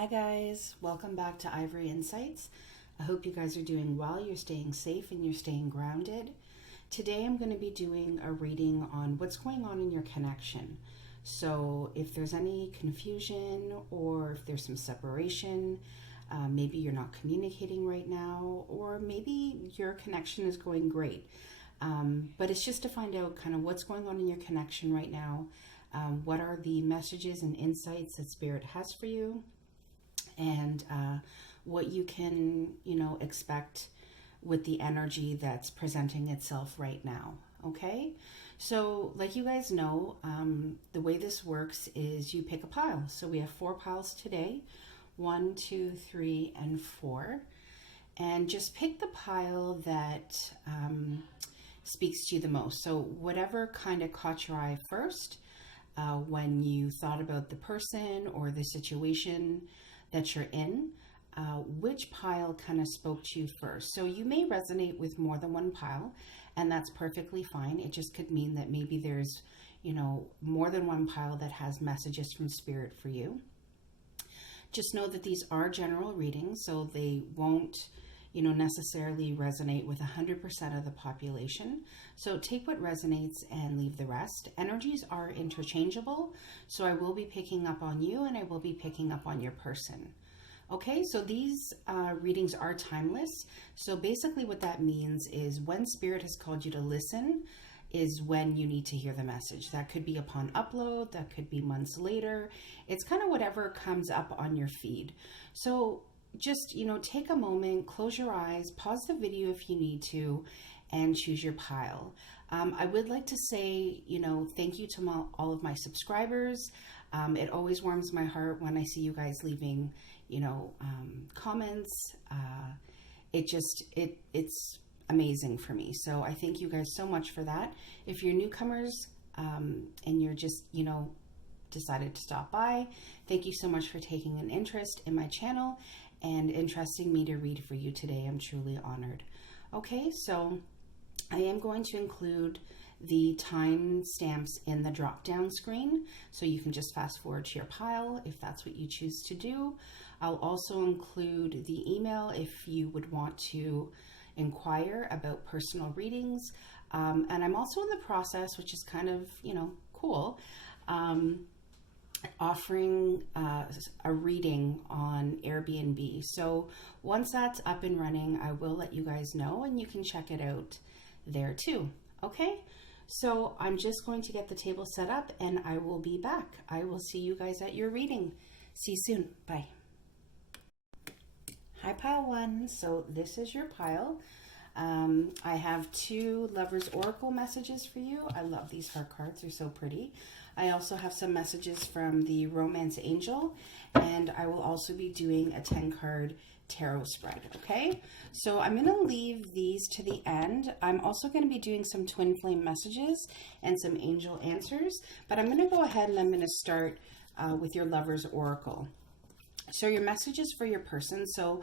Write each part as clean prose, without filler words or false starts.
Hi guys, welcome back to Ivory Insights. I hope you guys are doing well, you're staying safe and you're staying grounded. Today I'm going to be doing a reading on what's going on in your connection. So if there's any confusion or if there's some separation, maybe you're not communicating right now, or maybe your connection is going great. But it's just to find out kind of what's going on in your connection right now. What are the messages and insights that Spirit has for you? And what you can, expect with the energy that's presenting itself right now. Okay, so like you guys know, the way this works is you pick a pile. So we have 4 piles today, 1, 2, 3, and 4, and just pick the pile that speaks to you the most. So whatever kind of caught your eye first when you thought about the person or the situation that you're in, which pile kind of spoke to you first. So you may resonate with more than one pile, and that's perfectly fine. It just could mean that maybe there's, more than one pile that has messages from Spirit for you. Just know that these are general readings, so they won't, necessarily resonate with 100% of the population. So take what resonates and leave the rest. Energies are interchangeable, so I will be picking up on you and I will be picking up on your person. Okay, so these readings are timeless. So basically what that means is when Spirit has called you to listen is when you need to hear the message. That could be upon upload, that could be months later. It's kind of whatever comes up on your feed. So just, take a moment, close your eyes, pause the video if you need to, and choose your pile. I would like to say, thank you to all of my subscribers. It always warms my heart when I see you guys leaving, comments. It's amazing for me. So I thank you guys so much for that. If you're newcomers and you're just, decided to stop by, thank you so much for taking an interest in my channel and entrusting me to read for you today. I'm truly honored. Okay, so I am going to include the time stamps in the drop down screen, so you can just fast forward to your pile if that's what you choose to do. I'll also include the email if you would want to inquire about personal readings. And I'm also in the process, which is kind of, cool, offering a reading on Airbnb. So once that's up and running, I will let you guys know and you can check it out there too. Okay, so I'm just going to get the table set up and I will be back. I will see you guys at your reading. See you soon. Bye. Hi, pile 1. So this is your pile. I have 2 Lovers Oracle messages for you. I love these heart cards. They're so pretty. I also have some messages from the Romance Angel, and I will also be doing a 10-card tarot spread, okay? So I'm going to leave these to the end. I'm also going to be doing some twin flame messages and some angel answers, but I'm going to go ahead and I'm going to start with your Lovers Oracle. So your messages for your person. So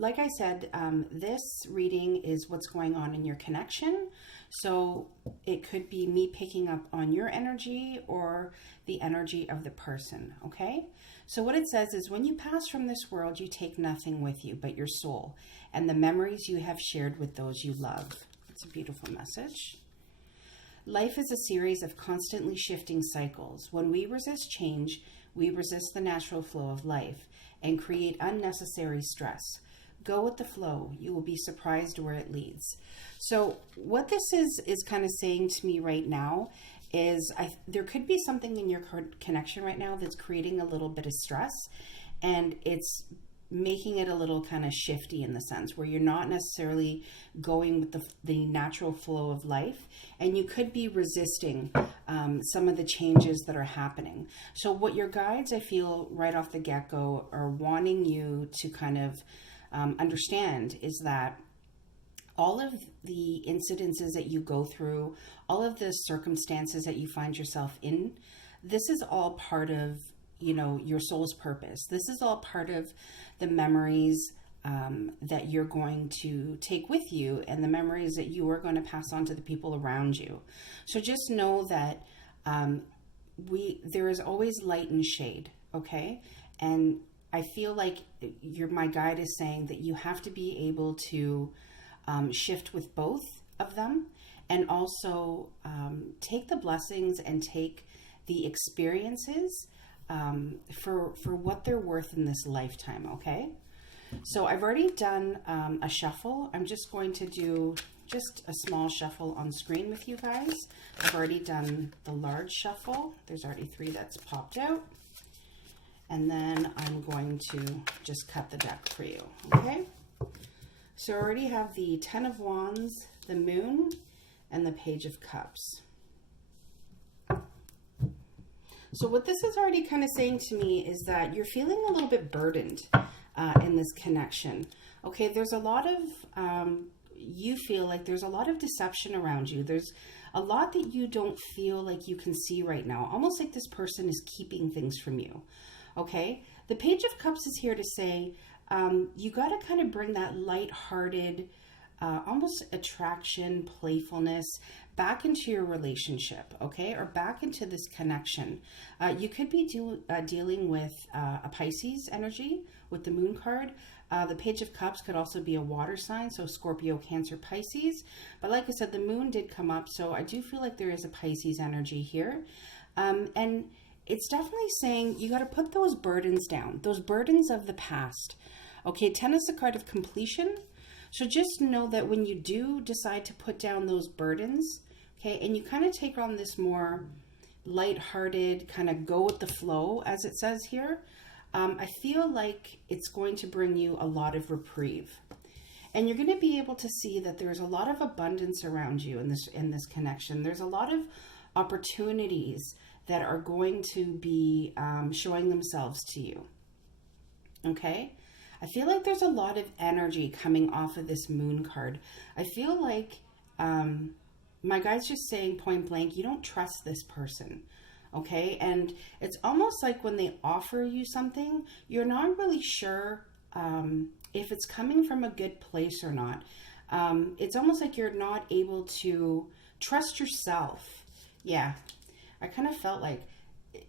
like I said, this reading is what's going on in your connection. So it could be me picking up on your energy or the energy of the person, okay? So what it says is, when you pass from this world, you take nothing with you but your soul and the memories you have shared with those you love. It's a beautiful message. Life is a series of constantly shifting cycles. When we resist change, we resist the natural flow of life and create unnecessary stress. Go with the flow. You will be surprised where it leads. So what this is kind of saying to me right now is there could be something in your connection right now that's creating a little bit of stress, and it's making it a little kind of shifty in the sense where you're not necessarily going with the natural flow of life, and you could be resisting some of the changes that are happening. So what your guides, I feel right off the get-go, are wanting you to kind of understand is that all of the incidences that you go through, all of the circumstances that you find yourself in, this is all part of, your soul's purpose. This is all part of the memories that you're going to take with you and the memories that you are going to pass on to the people around you. So just know that there is always light and shade, okay? And I feel like my guide is saying that you have to be able to shift with both of them, and also take the blessings and take the experiences for what they're worth in this lifetime. Okay, so I've already done a shuffle. I'm just going to do just a small shuffle on screen with you guys. I've already done the large shuffle. There's already 3 that's popped out. And then I'm going to just cut the deck for you, okay? So I already have the 10 of Wands, the Moon, and the Page of Cups. So what this is already kind of saying to me is that you're feeling a little bit burdened in this connection. Okay, there's a lot of, you feel like there's a lot of deception around you. There's a lot that you don't feel like you can see right now. Almost like this person is keeping things from you. Okay, the Page of Cups is here to say you got to kind of bring that lighthearted, almost attraction, playfulness back into your relationship, okay, or back into this connection. You could be dealing with a Pisces energy with the Moon card. The Page of Cups could also be a water sign, so Scorpio, Cancer, Pisces. But like I said, the Moon did come up, so I do feel like there is a Pisces energy here. And it's definitely saying you got to put those burdens down, those burdens of the past. Okay, 10 is the card of completion. So just know that when you do decide to put down those burdens, okay, and you kind of take on this more lighthearted, kind of go with the flow, as it says here, I feel like it's going to bring you a lot of reprieve. And you're going to be able to see that there's a lot of abundance around you in this connection. There's a lot of opportunities that are going to be showing themselves to you. Okay? I feel like there's a lot of energy coming off of this Moon card. I feel like my guide's just saying point blank, you don't trust this person. Okay? And it's almost like when they offer you something, you're not really sure if it's coming from a good place or not. It's almost like you're not able to trust yourself. Yeah. I kind of felt like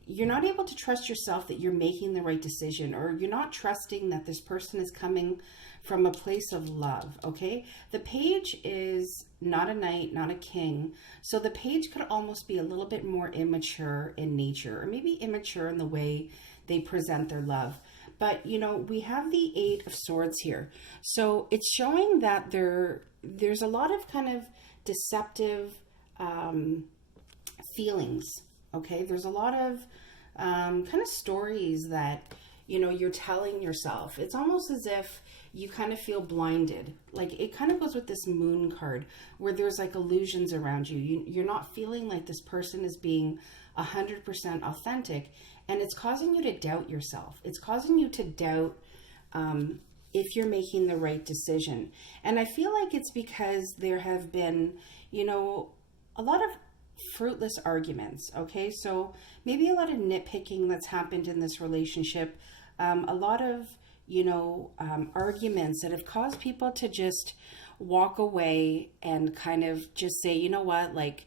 you're not able to trust yourself that you're making the right decision, or you're not trusting that this person is coming from a place of love, okay? The Page is not a knight, not a king. So the Page could almost be a little bit more immature in nature, or maybe immature in the way they present their love. But, you know, we have the 8 of Swords here. So it's showing that there's a lot of kind of deceptive feelings, okay? There's a lot of kind of stories that, you know, you're telling yourself. It's almost as if you kind of feel blinded. Like, it kind of goes with this Moon card where there's like illusions around you. You're not feeling like this person is being 100% authentic, and it's causing you to doubt yourself. It's causing you to doubt if you're making the right decision. And I feel like it's because there have been, you know, a lot of fruitless arguments, okay? So maybe a lot of nitpicking that's happened in this relationship, a lot of, you know, arguments that have caused people to just walk away and kind of just say, you know what, like,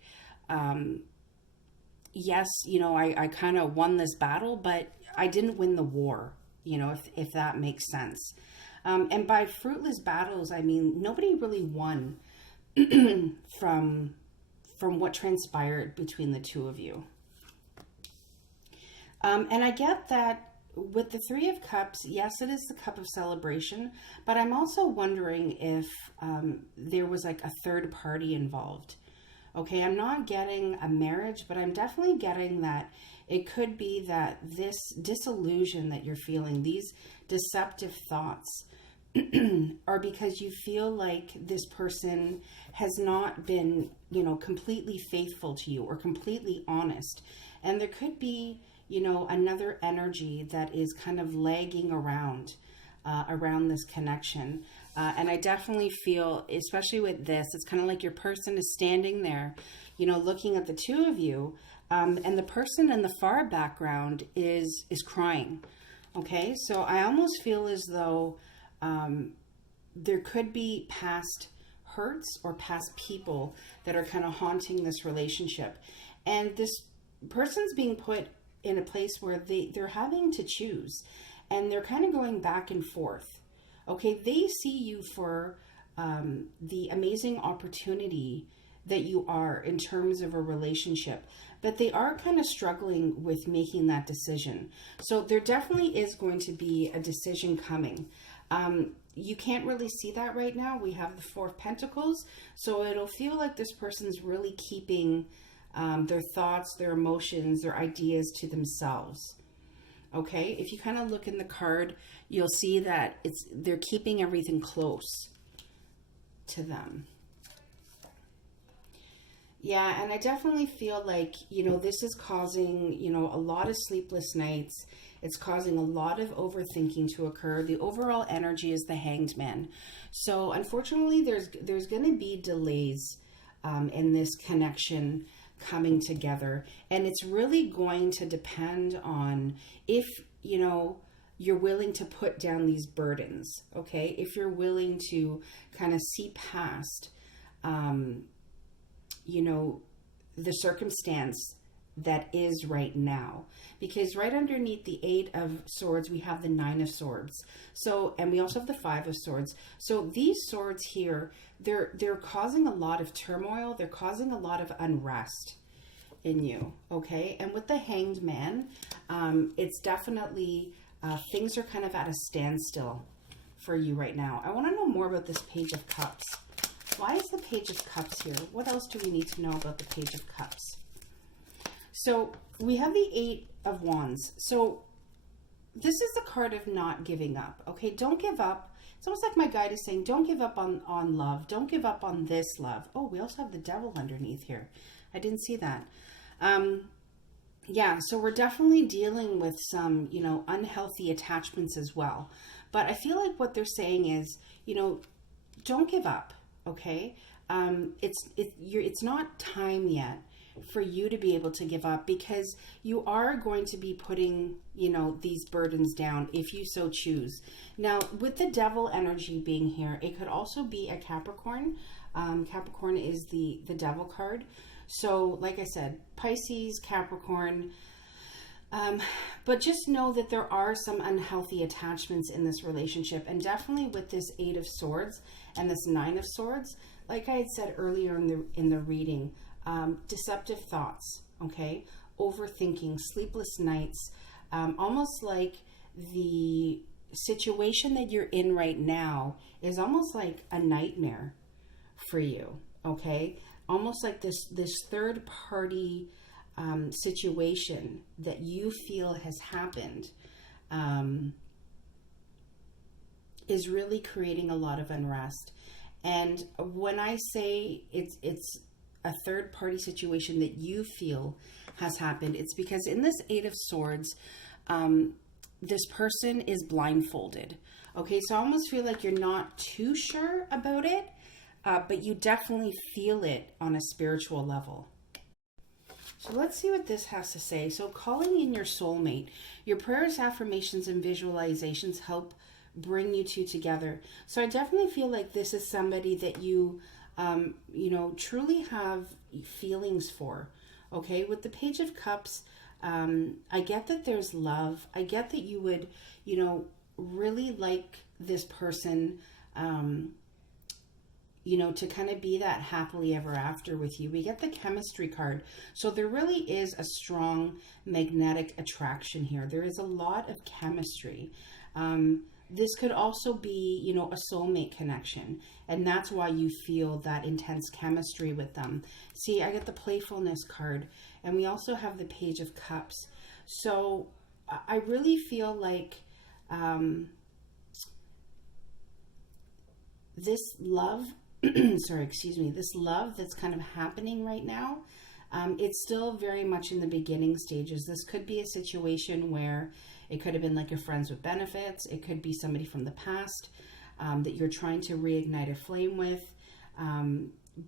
yes, you know, I kind of won this battle, but I didn't win the war, you know, if that makes sense. And by fruitless battles, I mean, nobody really won from what transpired between the two of you. And I get that with the 3 of Cups, yes, it is the cup of celebration, but I'm also wondering if there was like a third party involved. Okay, I'm not getting a marriage, but I'm definitely getting that it could be that this disillusion that you're feeling, these deceptive thoughts, are because you feel like this person has not been, you know, completely faithful to you or completely honest. And there could be, you know, another energy that is kind of lagging around this connection. And I definitely feel, especially with this, it's kind of like your person is standing there, you know, looking at the two of you, and the person in the far background is crying. Okay, so I almost feel as though there could be past hurts or past people that are kind of haunting this relationship. And this person's being put in a place where they're having to choose. and they're kind of going back and forth. Okay, they see you for the amazing opportunity that you are in terms of a relationship, but they are kind of struggling with making that decision. So there definitely is going to be a decision coming. You can't really see that right now. We have the Four of Pentacles, so it'll feel like this person's really keeping their thoughts, their emotions, their ideas to themselves. Okay, if you kind of look in the card, you'll see that they're keeping everything close to them. Yeah, and I definitely feel like, this is causing, a lot of sleepless nights. It's causing a lot of overthinking to occur. The overall energy is the Hanged Man. So unfortunately, there's going to be delays in this connection coming together. And it's really going to depend on if, you're willing to put down these burdens, okay? If you're willing to kind of see past, the circumstance that is right now. Because right underneath the Eight of Swords, we have the Nine of Swords. So, and we also have the Five of Swords. So these swords here, they're causing a lot of turmoil. They're causing a lot of unrest in you, okay? And with the Hanged Man, it's definitely, things are kind of at a standstill for you right now. I want to know more about this Page of Cups. Why is the Page of Cups here? What else do we need to know about the Page of Cups? So we have the Eight of Wands. So this is the card of not giving up. Okay, don't give up. It's almost like my guide is saying, don't give up on love. Don't give up on this love. Oh, we also have the Devil underneath here. I didn't see that. Yeah, so we're definitely dealing with some, unhealthy attachments as well. But I feel like what they're saying is, don't give up. Okay, it's not time yet for you to be able to give up, because you are going to be putting, these burdens down if you so choose. Now, with the Devil energy being here, it could also be a Capricorn. Capricorn is the Devil card. So, like I said, Pisces, Capricorn. But just know that there are some unhealthy attachments in this relationship, and definitely with this Eight of Swords and this Nine of Swords, like I had said earlier in the reading, deceptive thoughts, okay, overthinking, sleepless nights, almost like the situation that you're in right now is almost like a nightmare for you, okay, almost like this third party situation that you feel has happened is really creating a lot of unrest. And when I say it's a third party situation that you feel has happened, it's because in this Eight of Swords, this person is blindfolded. Okay, so I almost feel like you're not too sure about it, but you definitely feel it on a spiritual level. So let's see what this has to say. So calling in your soulmate, your prayers, affirmations, and visualizations help bring you two together. So I definitely feel like this is somebody that you, truly have feelings for. Okay, with the Page of Cups, I get that there's love. I get that you would, really like this person, to kind of be that happily ever after with you. We get the Chemistry card. So there really is a strong magnetic attraction here. There is a lot of chemistry. This could also be, a soulmate connection. And that's why you feel that intense chemistry with them. See, I get the Playfulness card. And we also have the Page of Cups. So I really feel like this love, this love that's kind of happening right now, it's still very much in the beginning stages. This could be a situation where it could have been like your friends with benefits. It could be somebody from the past that you're trying to reignite a flame with.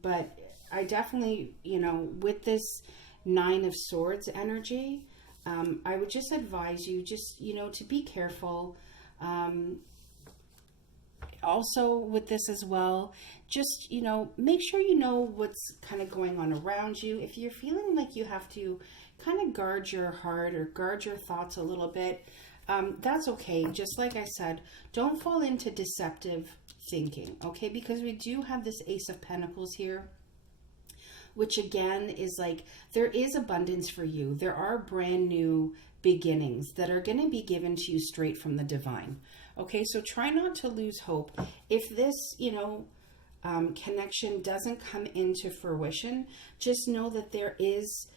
But I definitely, with this Nine of Swords energy, I would just advise you to be careful. Also with this as well, just, make sure you know what's kind of going on around you. If you're feeling like you have to kind of guard your heart or guard your thoughts a little bit, That's okay. Just like I said, don't fall into deceptive thinking, okay? Because we do have this Ace of Pentacles here, which again is like, there is abundance for you. There are brand new beginnings that are going to be given to you straight from the divine. Okay, so try not to lose hope. If this, connection doesn't come into fruition, just know that there is,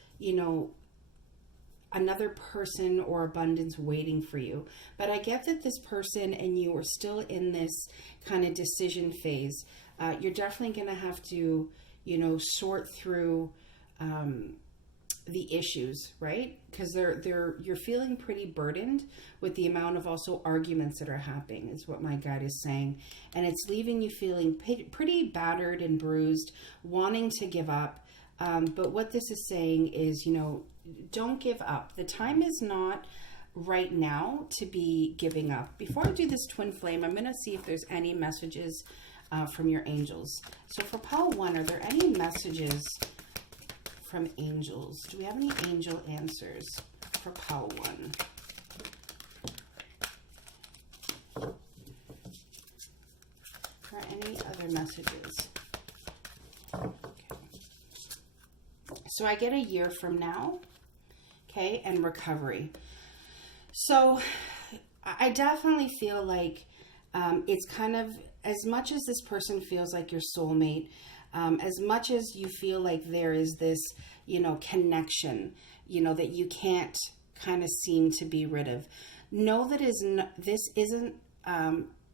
another person or abundance waiting for you. But I get that this person and you are still in this kind of decision phase. You're definitely going to have to, sort through the issues, right? Because you're feeling pretty burdened with the amount of also arguments that are happening, is what my guide is saying. And it's leaving you feeling pretty battered and bruised, wanting to give up. But what this is saying is, don't give up. The time is not right now to be giving up. Before I do this twin flame, I'm going to see if there's any messages from your angels. So for pile 1, are there any messages from angels? Do we have any angel answers for pile 1? Or any other messages? Okay. So I get a year from now, okay, and recovery. So I definitely feel like it's kind of, as much as this person feels like your soulmate, as much as you feel like there is this, connection, that you can't kind of seem to be rid of, know that this isn't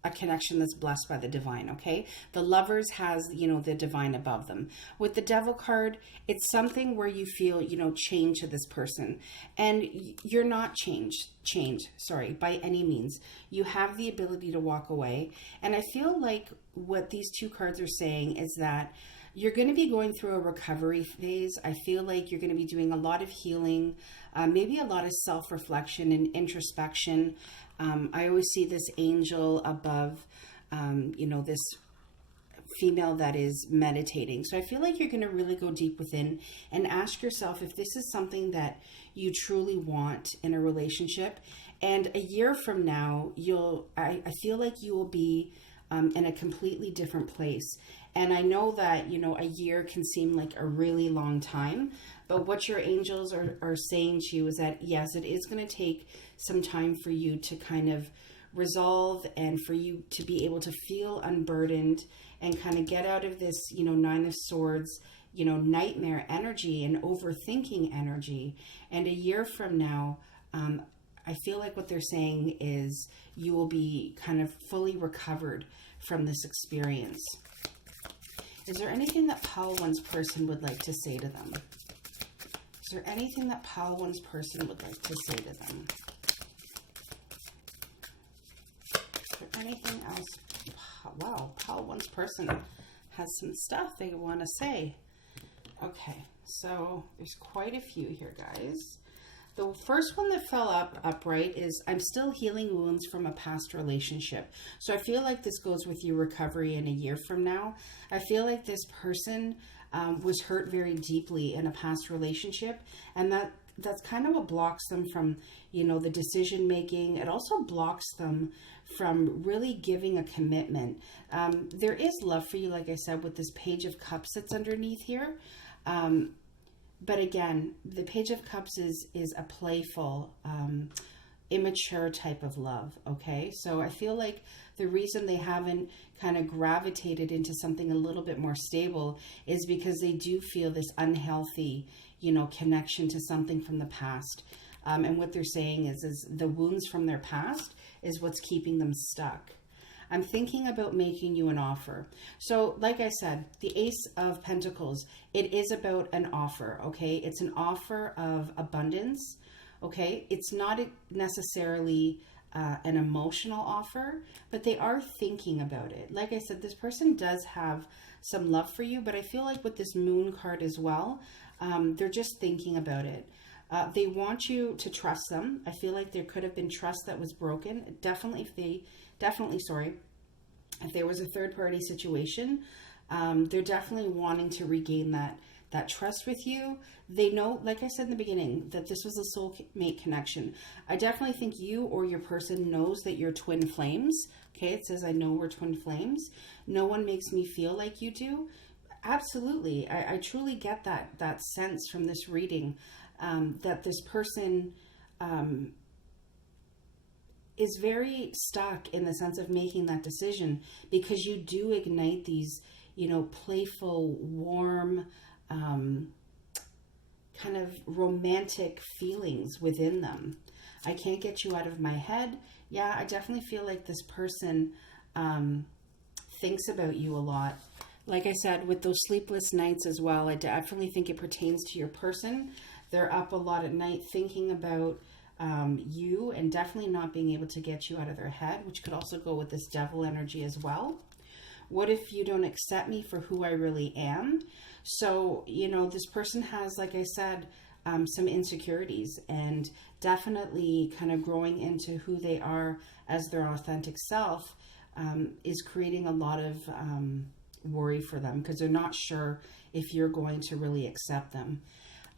a connection that's blessed by the divine, okay? The Lovers has, the divine above them. With the Devil card, it's something where you feel, chained to this person. And you're not changed, by any means. You have the ability to walk away. And I feel like what these two cards are saying is that you're going to be going through a recovery phase. I feel like you're going to be doing a lot of healing, maybe a lot of self-reflection and introspection. I always see this angel above, this female that is meditating. So I feel like you're going to really go deep within and ask yourself if this is something that you truly want in a relationship. And a year from now, I feel like you will be in a completely different place. And I know that, a year can seem like a really long time, but what your angels are saying to you is that, yes, it is going to take some time for you to kind of resolve and for you to be able to feel unburdened and kind of get out of this, Nine of Swords, nightmare energy and overthinking energy. And a year from now, I feel like what they're saying is you will be kind of fully recovered from this experience. Is there anything that pile 1's person would like to say to them? Is there anything that pile 1's person would like to say to them? Is there anything else? Wow, pile 1's person has some stuff they want to say. Okay, so there's quite a few here, guys. The first one that fell upright is, I'm still healing wounds from a past relationship. So I feel like this goes with your recovery in a year from now. I feel like this person was hurt very deeply in a past relationship, and that's kind of what blocks them from, the decision making. It also blocks them from really giving a commitment. There is love for you, like I said, with this Page of Cups that's underneath here. But again, the Page of Cups is a playful, immature type of love, okay? So I feel like the reason they haven't kind of gravitated into something a little bit more stable is because they do feel this unhealthy, connection to something from the past. And what they're saying is the wounds from their past is what's keeping them stuck. I'm thinking about making you an offer. So like I said, the Ace of Pentacles, it is about an offer, okay? It's an offer of abundance, okay? It's not necessarily an emotional offer, but they are thinking about it. Like I said, this person does have some love for you, but I feel like with this Moon card as well, they're just thinking about it. They want you to trust them. I feel like there could have been trust that was broken. If there was a third party situation, they're definitely wanting to regain that that trust with you. They know, like I said in the beginning, that this was a soulmate connection. I definitely think you or your person knows that you're twin flames. Okay, it says, I know we're twin flames. No one makes me feel like you do. Absolutely. I truly get that sense from this reading, that this person is very stuck in the sense of making that decision, because you do ignite these, playful, warm, kind of romantic feelings within them. I can't get you out of my head. Yeah, I definitely feel like this person thinks about you a lot. Like I said, with those sleepless nights as well, I definitely think it pertains to your person. They're up a lot at night thinking about you, and definitely not being able to get you out of their head, which could also go with this devil energy as well. What if you don't accept me for who I really am? So, this person has, like I said, some insecurities, and definitely kind of growing into who they are as their authentic self is creating a lot of worry for them, because they're not sure if you're going to really accept them.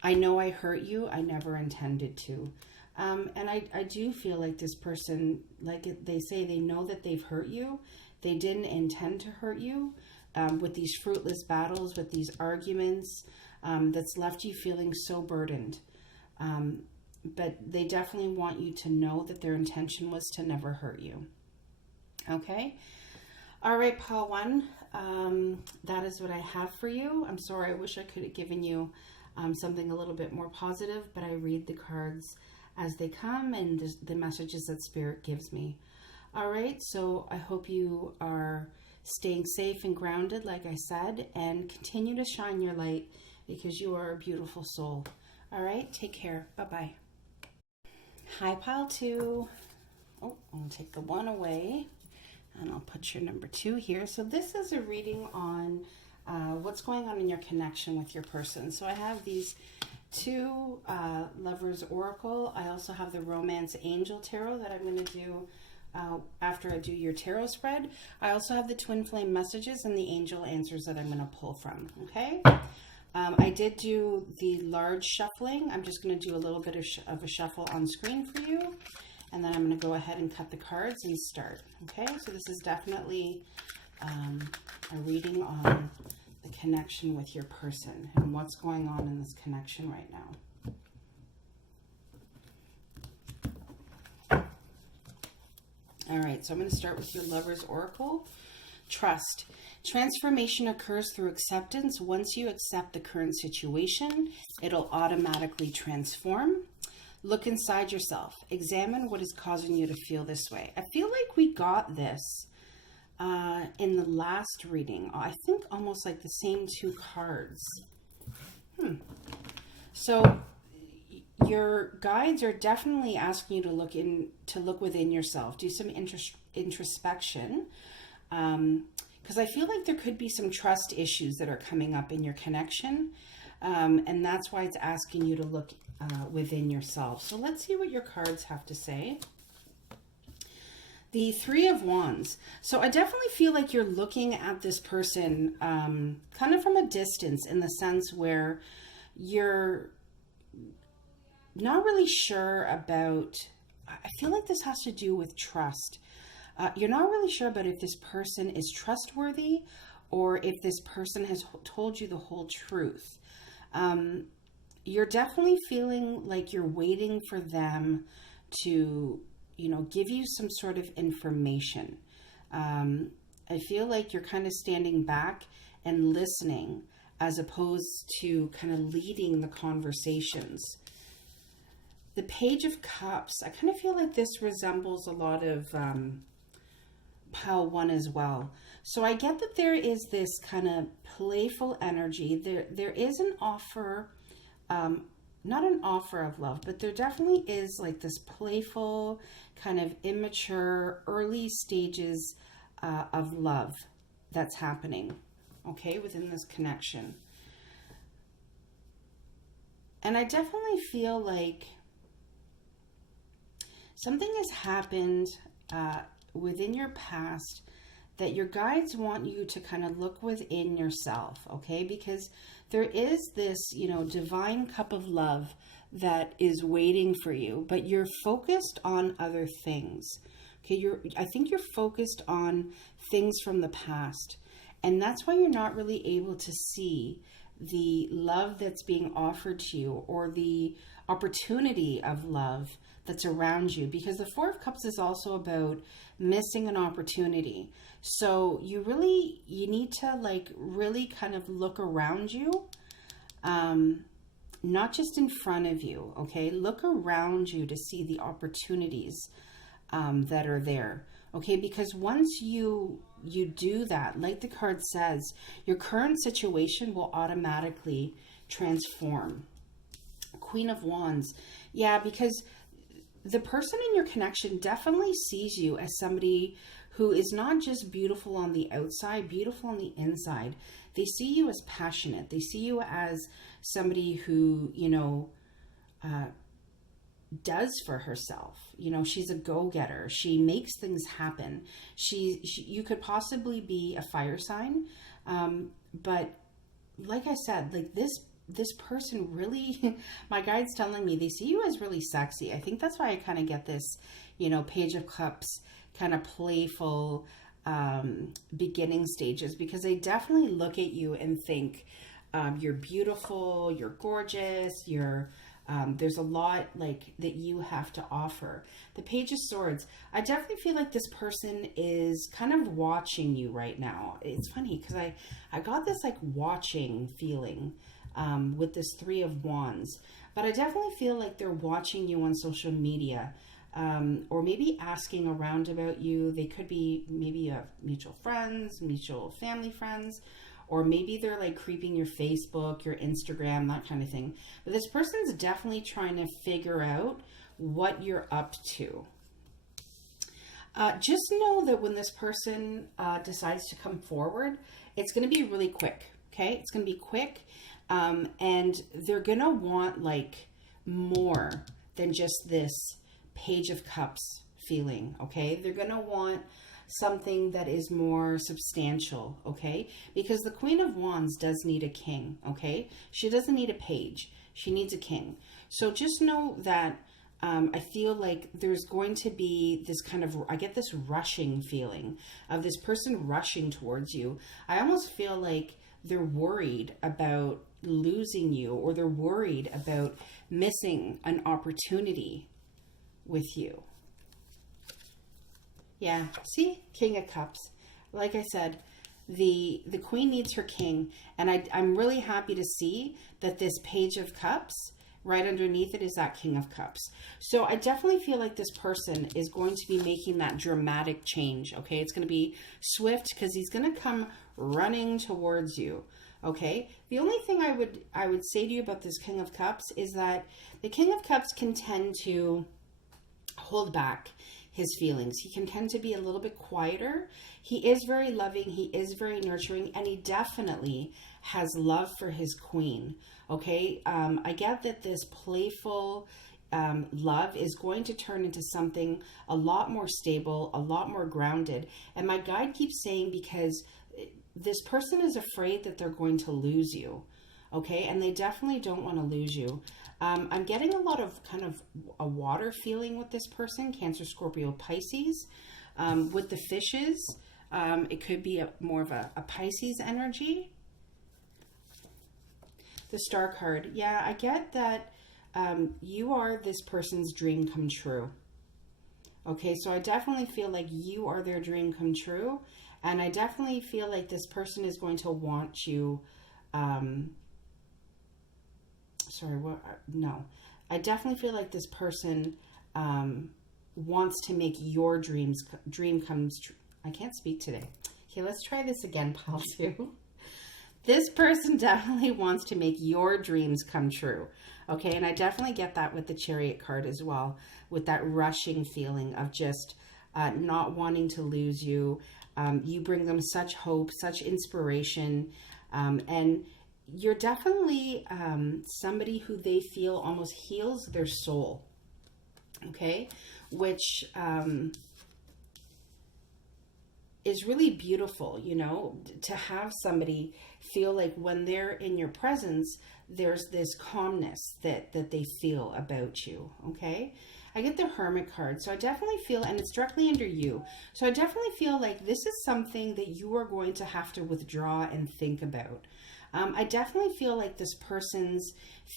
I know I hurt you. I never intended to. And I do feel like this person, like they say, they know that they've hurt you. They didn't intend to hurt you, with these fruitless battles, with these arguments, that's left you feeling so burdened. But they definitely want you to know that their intention was to never hurt you. Okay? All right, Pile 1, that is what I have for you. I'm sorry, I wish I could have given you something a little bit more positive, but I read the cards as they come and the messages that Spirit gives me. All right, so I hope you are staying safe and grounded, like I said, and continue to shine your light, because you are a beautiful soul. All right, take care. Bye-bye. Hi, Pile 2. Oh, I'll take the 1 away, and I'll put your number 2 here. So this is a reading on what's going on in your connection with your person. So I have these 2 Lovers Oracle. I also have the Romance Angel Tarot that I'm going to do after I do your tarot spread. I also have the Twin Flame Messages and the Angel Answers that I'm going to pull from. Okay. I did do the large shuffling. I'm just going to do a little bit of a shuffle on screen for you. And then I'm going to go ahead and cut the cards and start. Okay. So this is definitely a reading on the connection with your person and what's going on in this connection right now. All right, so I'm going to start with your Lover's Oracle. Trust. Transformation occurs through acceptance. Once you accept the current situation, it'll automatically transform. Look inside yourself. Examine what is causing you to feel this way. I feel like we got this in the last reading. I think almost like the same 2 cards. So your guides are definitely asking you to look within yourself, do some introspection, because I feel like there could be some trust issues that are coming up in your connection, and that's why it's asking you to look within yourself. So let's see what your cards have to say. The 3 of Wands. So I definitely feel like you're looking at this person kind of from a distance, in the sense where you're not really sure about, I feel like this has to do with trust. You're not really sure about if this person is trustworthy, or if this person has told you the whole truth. You're definitely feeling like you're waiting for them to, give you some sort of information. I feel like you're kind of standing back and listening, as opposed to kind of leading the conversations. The Page of Cups, I kind of feel like this resembles a lot of Pile 1 as well. So I get that there is this kind of playful energy. There is an offer, not an offer of love, but there definitely is like this playful, kind of immature, early stages of love that's happening, okay, within this connection. And I definitely feel like something has happened within your past that your guides want you to kind of look within yourself, okay? Because there is this, divine cup of love that is waiting for you, but you're focused on other things. Okay, I think you're focused on things from the past. And that's why you're not really able to see the love that's being offered to you, or the opportunity of love that's around you, because the Four of Cups is also about missing an opportunity. So you need to really kind of look around you, not just in front of you. Okay, look around you to see the opportunities that are there. Okay, because once you do that, like the card says, your current situation will automatically transform. Queen of Wands. Yeah, because the person in your connection definitely sees you as somebody who is not just beautiful on the outside, beautiful on the inside. They see you as passionate. They see you as somebody who, does for herself. She's a go-getter. She makes things happen. You could possibly be a fire sign. But like I said, this person really, my guide's telling me they see you as really sexy. I think that's why I kind of get this, Page of Cups, kind of playful beginning stages, because they definitely look at you and think you're beautiful, you're gorgeous, there's a lot that you have to offer. The Page of Swords, I definitely feel like this person is kind of watching you right now. It's funny because I got this watching feeling with this Three of Wands, but I definitely feel like they're watching you on social media, or maybe asking around about you. They could be maybe mutual friends, mutual family friends, or maybe they're creeping your Facebook, your Instagram, that kind of thing. But this person's definitely trying to figure out what you're up to. Just know that when this person decides to come forward, it's going to be really quick. Okay, it's going to be quick, and they're going to want more than just this Page of Cups feeling. Okay, they're going to want something that is more substantial, okay? Because the Queen of Wands does need a king, okay? She doesn't need a page. She needs a king. So just know that I feel like there's going to be this I get this rushing feeling of this person rushing towards you. I almost feel like they're worried about losing you, or they're worried about missing an opportunity with you. Yeah, see? King of Cups. Like I said, the Queen needs her king. And I'm really happy to see that this Page of Cups, right underneath it, is that King of Cups. So I definitely feel like this person is going to be making that dramatic change, okay? It's going to be swift, because he's going to come running towards you, okay? The only thing I would say to you about this King of Cups is that the King of Cups can tend to hold back his feelings. He can tend to be a little bit quieter. He is very loving. He is very nurturing, and he definitely has love for his queen. Okay. I get that this playful love is going to turn into something a lot more stable, a lot more grounded. And my guide keeps saying, because this person is afraid that they're going to lose you. Okay. And they definitely don't want to lose you. I'm getting a lot of kind of a water feeling with this person, Cancer, Scorpio, Pisces. With the fishes, it could be more of a Pisces energy. The Star card. Yeah, I get that you are this person's dream come true. Okay, so I definitely feel like you are their dream come true. And I definitely feel like this person is going to want you... I definitely feel like this person wants to make your dream comes true. I can't speak today. Okay, let's try this again, pile two. This person definitely wants to make your dreams come true. Okay, and I definitely get that with the Chariot card as well, with that rushing feeling of just not wanting to lose you. You bring them such hope, such inspiration, and you're definitely somebody who they feel almost heals their soul, okay? Which is really beautiful, you know, to have somebody feel like when they're in your presence, there's this calmness that they feel about you. Okay. I get the Hermit card. So I definitely feel, and it's directly under you. So I definitely feel like this is something that you are going to have to withdraw and think about. I definitely feel like this person's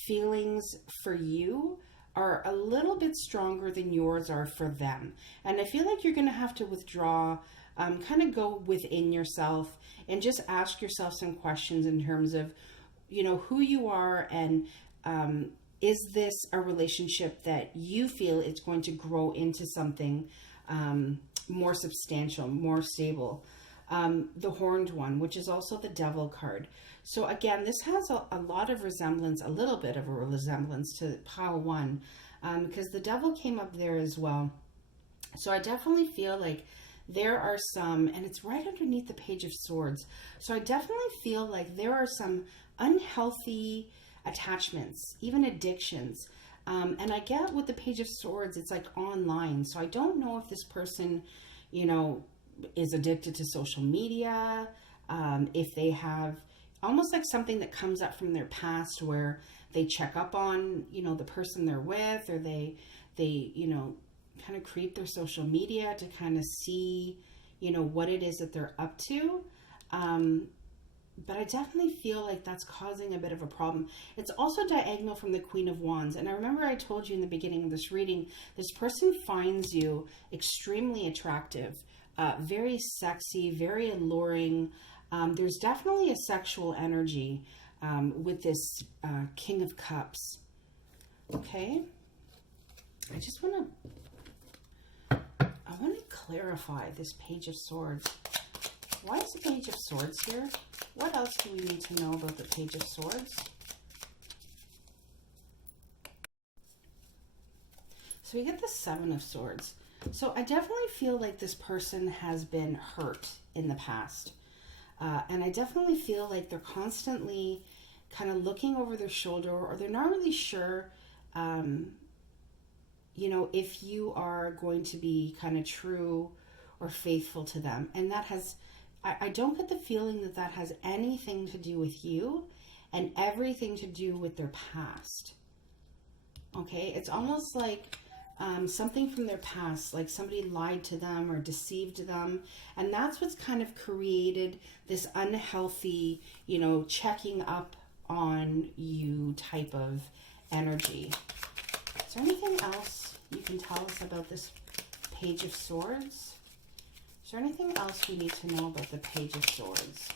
feelings for you are a little bit stronger than yours are for them. And I feel like you're going to have to withdraw, kind of go within yourself and just ask yourself some questions in terms of, you know, who you are, and is this a relationship that you feel it's going to grow into something more substantial, more stable. The Horned One, which is also the Devil card. So again, this has a lot of resemblance, a little bit of a resemblance to pile one, because the Devil came up there as well. So I definitely feel like there are some, and it's right underneath the Page of Swords. So I definitely feel like there are some unhealthy attachments, even addictions. And I get with the Page of Swords, it's like online. So I don't know if this person, you know, is addicted to social media, if they have almost like something that comes up from their past where they check up on, you know, the person they're with, or they, you know, kind of creep their social media to kind of see, you know, what it is that they're up to. But I definitely feel like that's causing a bit of a problem. It's also diagonal from the Queen of Wands. And I remember I told you in the beginning of this reading, this person finds you extremely attractive, very sexy, very alluring. There's definitely a sexual energy with this King of Cups. Okay. I just want to clarify this Page of Swords. Why is the Page of Swords here? What else do we need to know about the Page of Swords? So we get the Seven of Swords. So I definitely feel like this person has been hurt in the past. And I definitely feel like they're constantly kind of looking over their shoulder, or they're not really sure, you know, if you are going to be kind of true or faithful to them. And that has, I don't get the feeling that that has anything to do with you and everything to do with their past. Okay, it's almost like something from their past, like somebody lied to them or deceived them. And that's what's kind of created this unhealthy, you know, checking up on you type of energy. Is there anything else you can tell us about this Page of Swords? Is there anything else we need to know about the Page of Swords?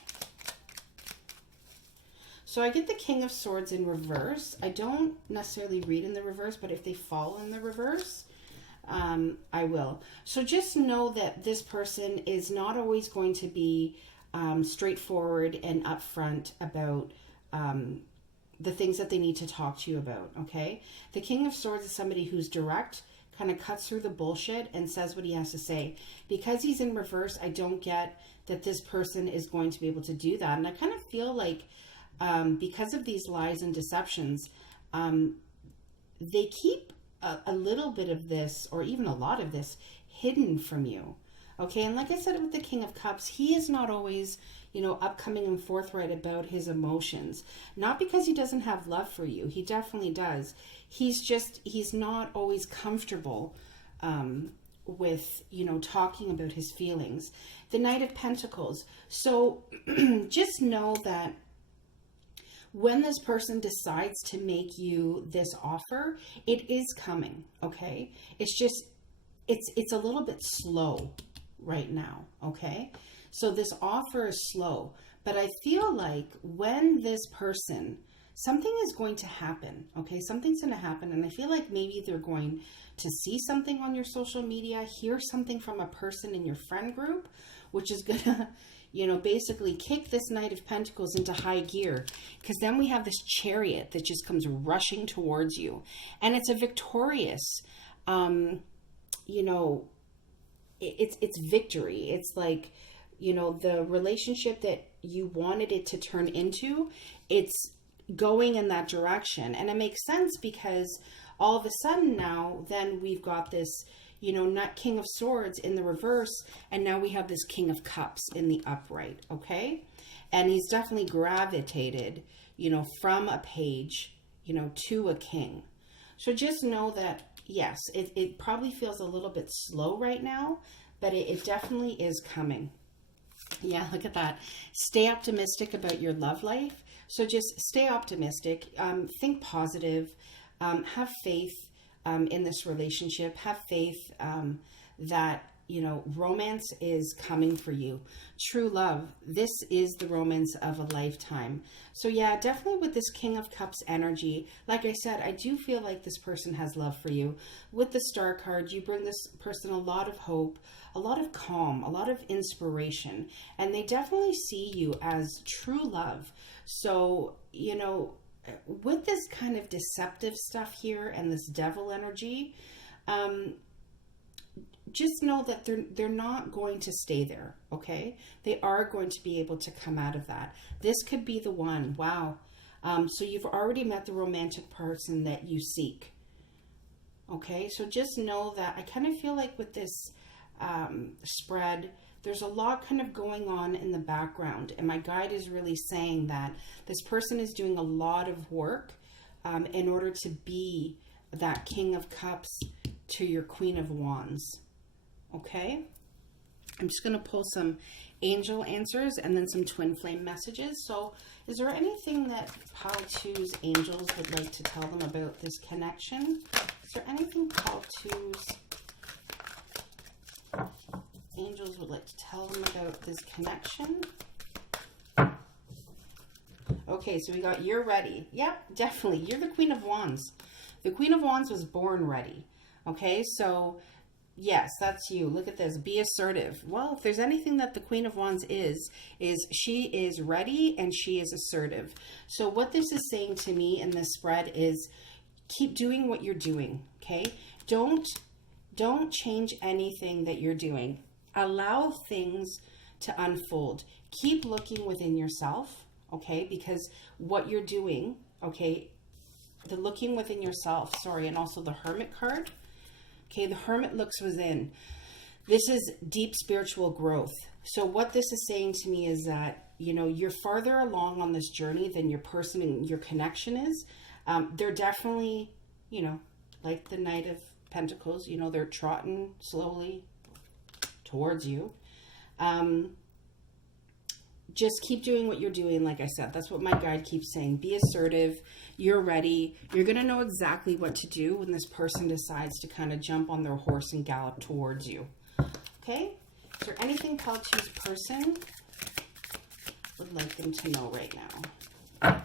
So I get the King of Swords in reverse. I don't necessarily read in the reverse, but if they fall in the reverse, I will. So just know that this person is not always going to be straightforward and upfront about the things that they need to talk to you about, okay? The King of Swords is somebody who's direct, kind of cuts through the bullshit and says what he has to say. Because he's in reverse, I don't get that this person is going to be able to do that. And I kind of feel like because of these lies and deceptions, they keep a little bit of this, or even a lot of this, hidden from you. Okay, and like I said with the King of Cups, he is not always, you know, upcoming and forthright about his emotions. Not because he doesn't have love for you. He definitely does. He's not always comfortable with, you know, talking about his feelings. The Knight of Pentacles. So just know that when this person decides to make you this offer, it is coming, okay? It's just, it's a little bit slow right now, okay? So this offer is slow, but I feel like when this person, something is going to happen, okay? Something's going to happen, and I feel like maybe they're going to see something on your social media, hear something from a person in your friend group, which is going to, you know, basically kick this Knight of Pentacles into high gear, because then we have this Chariot that just comes rushing towards you, and it's a victorious, you know, it's victory. It's like, you know, the relationship that you wanted it to turn into, it's going in that direction. And it makes sense because all of a sudden now, then we've got this, not King of Swords in the reverse, and now we have this King of Cups in the upright, okay? And he's definitely gravitated, from a page, to a king. So just know that, yes, it probably feels a little bit slow right now, but it definitely is coming. Yeah, look at that. Stay optimistic about your love life. So just stay optimistic, think positive, have faith in this relationship, have faith that, romance is coming for you. True love, this is the romance of a lifetime. So yeah, definitely with this King of Cups energy, like I said, I do feel like this person has love for you. With the Star card, you bring this person a lot of hope, a lot of calm, a lot of inspiration, and they definitely see you as true love. So, with this kind of deceptive stuff here and this devil energy, just know that they're not going to stay there, okay? They are going to be able to come out of that. This could be the one. Wow. So you've already met the romantic person that you seek. Okay, so just know that I kind of feel like with this spread, there's a lot kind of going on in the background. And my guide is really saying that this person is doing a lot of work in order to be that King of Cups to your Queen of Wands. Okay, I'm just going to pull some angel answers and then some twin flame messages. So is there anything that Paltu's angels would like to tell them about this connection? Is there anything Paltu's angels would like to tell them about this connection? Okay, so we got you're ready. Yep, definitely. You're the Queen of Wands. The Queen of Wands was born ready. Okay, so yes, that's you. Look at this. Be assertive. Well, if there's anything that the Queen of Wands is she is ready and she is assertive. So what this is saying to me in this spread is keep doing what you're doing, okay? Don't change anything that you're doing. Allow things to unfold. Keep looking within yourself, okay? Because what you're doing, okay, the looking within yourself, and also the Hermit card. Okay, the Hermit looks within. This is deep spiritual growth. So what this is saying to me is that, you're farther along on this journey than your person and your connection is. They're definitely, like the Knight of Pentacles, they're trotting slowly towards you. Just keep doing what you're doing. Like I said, that's what my guide keeps saying. Be assertive. You're ready. You're going to know exactly what to do when this person decides to kind of jump on their horse and gallop towards you. Okay? Is there anything Paltu's person would like them to know right now?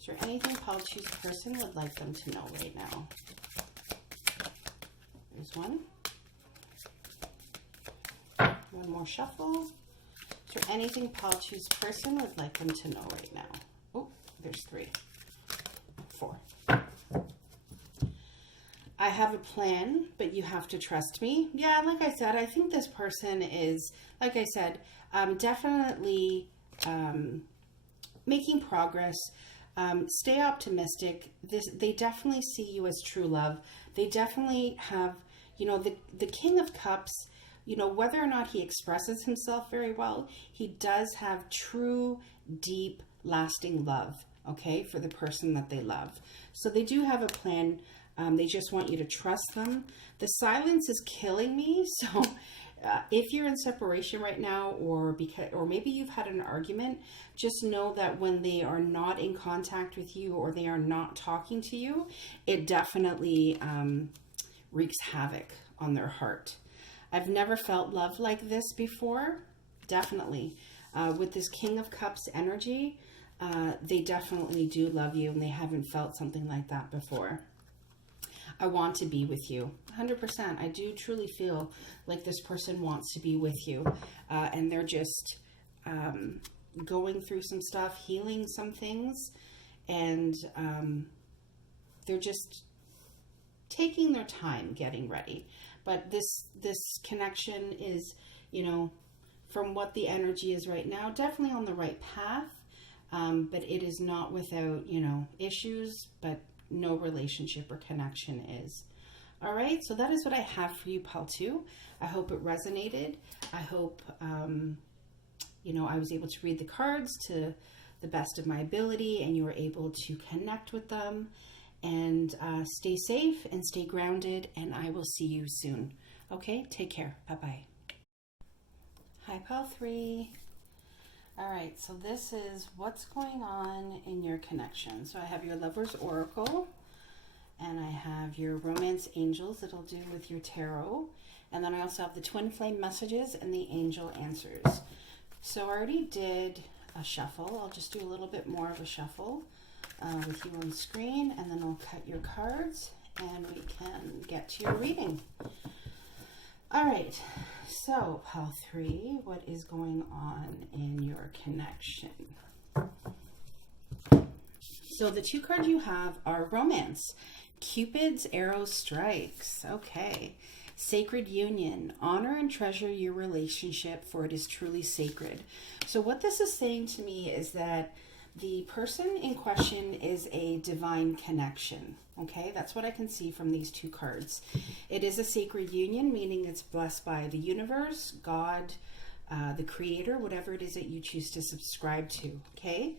Is there anything Paltu's person would like them to know right now? There's one. One more shuffle. Is there anything Paltu's person would like them to know right now? Oh, there's 3. 4. I have a plan, but you have to trust me. Yeah, like I said, I think this person is, like I said, definitely making progress. Stay optimistic. They definitely see you as true love. They definitely have, the King of Cups, whether or not he expresses himself very well, he does have true, deep, lasting love, okay, for the person that they love. So they do have a plan. They just want you to trust them. The silence is killing me. So if you're in separation right now, or maybe you've had an argument, just know that when they are not in contact with you or they are not talking to you, it definitely wreaks havoc on their heart. I've never felt love like this before. Definitely. With this King of Cups energy, they definitely do love you and they haven't felt something like that before. I want to be with you. 100%. I do truly feel like this person wants to be with you. And they're just going through some stuff, healing some things. And they're just taking their time getting ready. But this connection is, from what the energy is right now, definitely on the right path. But it is not without, issues, but no relationship or connection is. All right, so that is what I have for you, pile 2. I hope it resonated. I hope, I was able to read the cards to the best of my ability and you were able to connect with them. And stay safe and stay grounded, and I will see you soon. Okay, take care. Bye-bye. Hi, pile 3. All right, so this is what's going on in your connection. So I have your Lover's Oracle, and I have your Romance Angels that'll do with your tarot. And then I also have the Twin Flame Messages and the Angel Answers. So I already did a shuffle. I'll just do a little bit more of a shuffle with you on screen, and then I'll cut your cards and we can get to your reading. All right, so pile 3, what is going on in your connection? So the 2 cards you have are Romance, Cupid's Arrow Strikes. Okay. Sacred Union, honor and treasure your relationship, for it is truly sacred. So what this is saying to me is that the person in question is a divine connection. Okay, that's what I can see from these 2 cards. It is a sacred union, meaning it's blessed by the universe, God, the creator, whatever it is that you choose to subscribe to. Okay,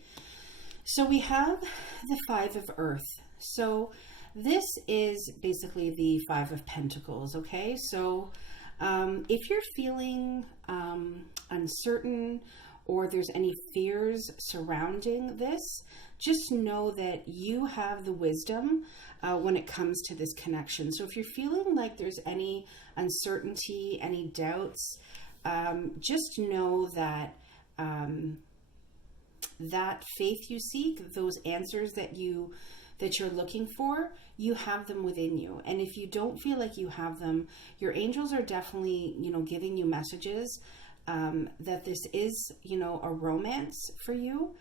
so we have the 5 of Earth. So this is basically the 5 of Pentacles. Okay, so if you're feeling uncertain, or there's any fears surrounding this, just know that you have the wisdom when it comes to this connection. So if you're feeling like there's any uncertainty, any doubts, just know that that faith you seek, those answers that you're looking for, you have them within you. And if you don't feel like you have them, your angels are definitely, giving you messages that this is, a romance for you.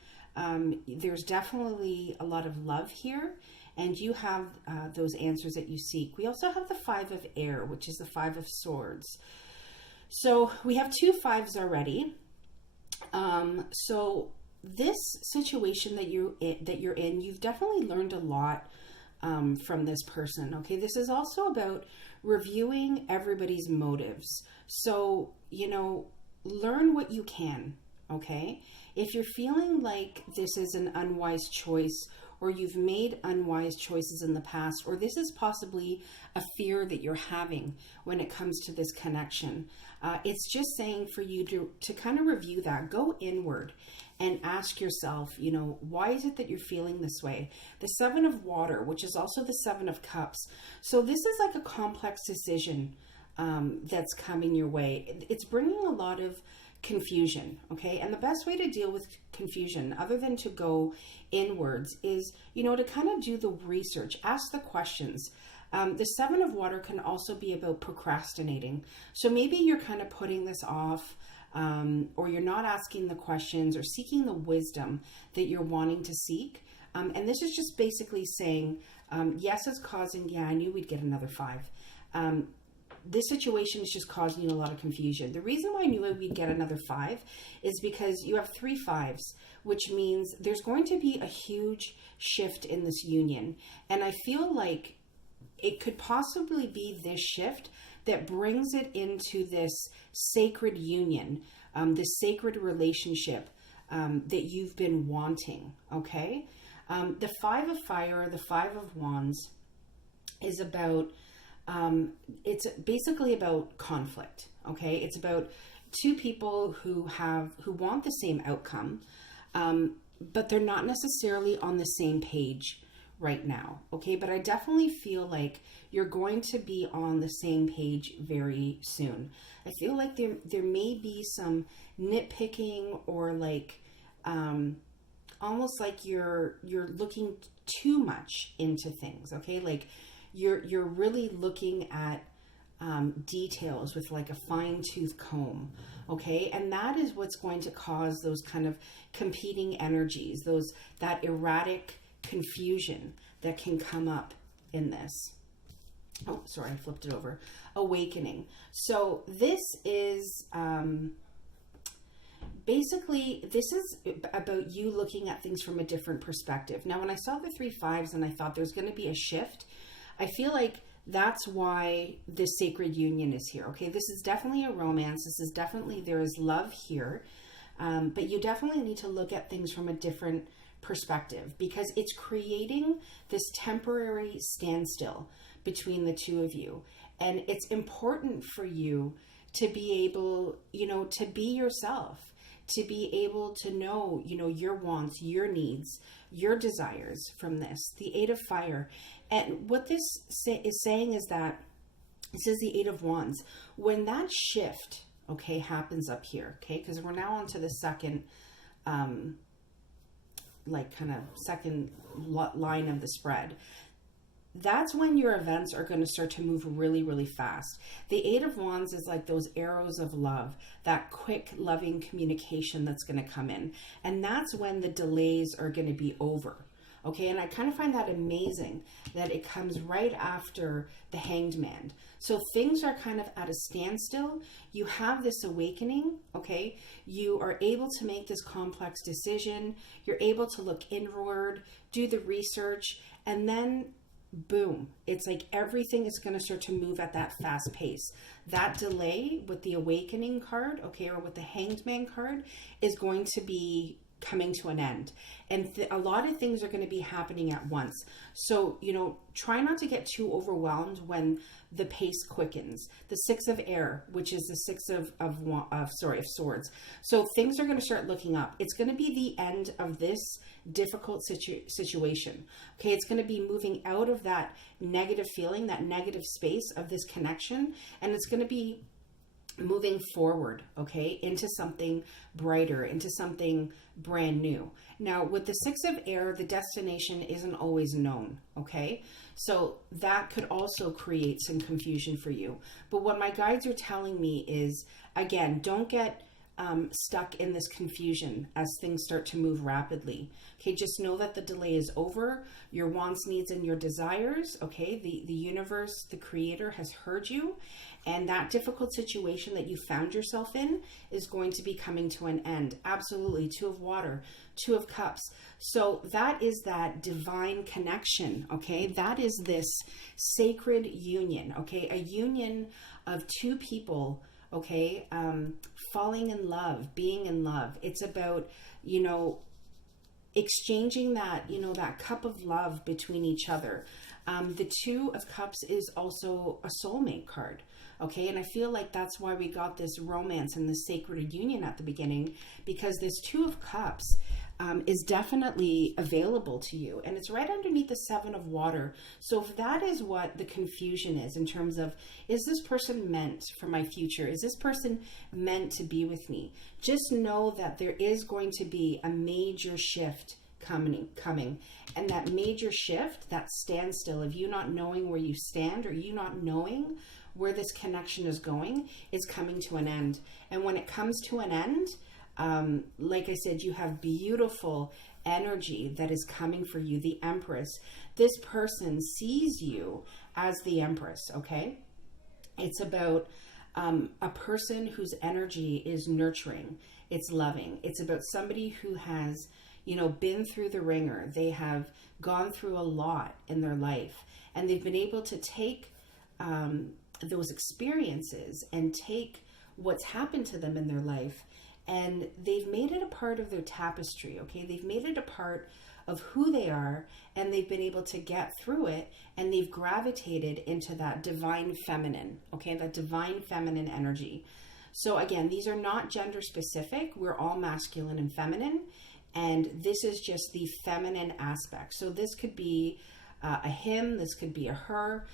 There's definitely a lot of love here, and you have those answers that you seek. We also have the 5 of Air, which is the 5 of Swords. So we have 2 5s already. So this situation that you're in, you've definitely learned a lot from this person. Okay, this is also about reviewing everybody's motives. So, learn what you can, okay? If you're feeling like this is an unwise choice, or you've made unwise choices in the past, or this is possibly a fear that you're having when it comes to this connection, it's just saying for you to kind of review that, go inward and ask yourself, why is it that you're feeling this way? The 7 of Water, which is also the 7 of Cups. So this is like a complex decision that's coming your way. It's bringing a lot of confusion, okay? And the best way to deal with confusion, other than to go inwards, is, to kind of do the research, ask the questions. The 7 of Water can also be about procrastinating. So maybe you're kind of putting this off, or you're not asking the questions or seeking the wisdom that you're wanting to seek. And this is just basically saying, yes, it's causing, I knew we'd get another 5. This situation is just causing you a lot of confusion. The reason why I knew we'd get another 5 is because you have 3 5s, which means there's going to be a huge shift in this union. And I feel like it could possibly be this shift that brings it into this sacred union, this sacred relationship that you've been wanting, okay? The 5 of Fire, the 5 of Wands is about, it's basically about conflict, okay? It's about 2 people who want the same outcome, but they're not necessarily on the same page right now, okay? But I definitely feel like you're going to be on the same page very soon. I feel like there may be some nitpicking, or like almost like you're looking too much into things, okay? Like you're really looking at details with like a fine-tooth comb, okay? And that is what's going to cause those kind of competing energies, that erratic confusion that can come up in this. Oh, sorry, I flipped it over. Awakening. So this is basically, this is about you looking at things from a different perspective. Now, when I saw the 3 5s and I thought there's going to be a shift, I feel like That's why this sacred union is here. Okay, this is definitely a romance. This is definitely, there is love here. But you definitely need to look at things from a different perspective, because it's creating this temporary standstill between the two of you. And it's important for you to be able, to be yourself, to be able to know, your wants, your needs, your desires from this. The Eight of Fire. And what this is saying is that, this is the Eight of Wands. When that shift, okay, happens up here, okay, because we're now on to the second, second line of the spread. That's when your events are going to start to move really, really fast. The Eight of Wands is like those arrows of love, that quick, loving communication that's going to come in. And that's when the delays are going to be over. Okay, and I kind of find that amazing that it comes right after the Hanged Man. So things are kind of at a standstill. You have this awakening, okay? You are able to make this complex decision. You're able to look inward, do the research, and then boom, it's like everything is going to start to move at that fast pace. That delay with the Awakening card, okay, or with the Hanged Man card, is going to be coming to an end. And a lot of things are going to be happening at once. So, try not to get too overwhelmed when the pace quickens. The Six of Air, which is the Six of Swords. So things are going to start looking up. It's going to be the end of this difficult situation. Okay, it's going to be moving out of that negative feeling, that negative space of this connection, and it's going to be moving forward, okay, into something brighter, into something brand new. Now, with the Six of Air, the destination isn't always known, okay? So that could also create some confusion for you. But what my guides are telling me is, again, don't get stuck in this confusion as things start to move rapidly. Okay, just know that the delay is over. Your wants, needs, and your desires, okay, the universe, the creator has heard you, and that difficult situation that you found yourself in is going to be coming to an end. Absolutely. Two of Water, Two of Cups. So that is that divine connection, okay? That is this sacred union, okay? A union of two people, okay, falling in love, being in love. It's about, exchanging that, that cup of love between each other. The Two of Cups is also a soulmate card. Okay, and I feel like that's why we got this romance and this sacred union at the beginning, because this Two of Cups is definitely available to you, and it's right underneath the Seven of Water. So if that is what the confusion is in terms of, is this person meant for my future? Is this person meant to be with me? Just know that there is going to be a major shift coming, and that major shift, that standstill of you not knowing where you stand, or you not knowing where this connection is going, is coming to an end. And when it comes to an end, like I said, you have beautiful energy that is coming for you. The Empress. This person sees you as the Empress, okay? It's about a person whose energy is nurturing. It's loving. It's about somebody who has, been through the ringer. They have gone through a lot in their life, and they've been able to take those experiences and take what's happened to them in their life, and they've made it a part of their tapestry, okay? They've made it a part of who they are, and they've been able to get through it, and they've gravitated into that divine feminine, okay? That divine feminine energy. So again, these are not gender specific. We're all masculine and feminine, and this is just the feminine aspect. So this could be a him, this could be a her.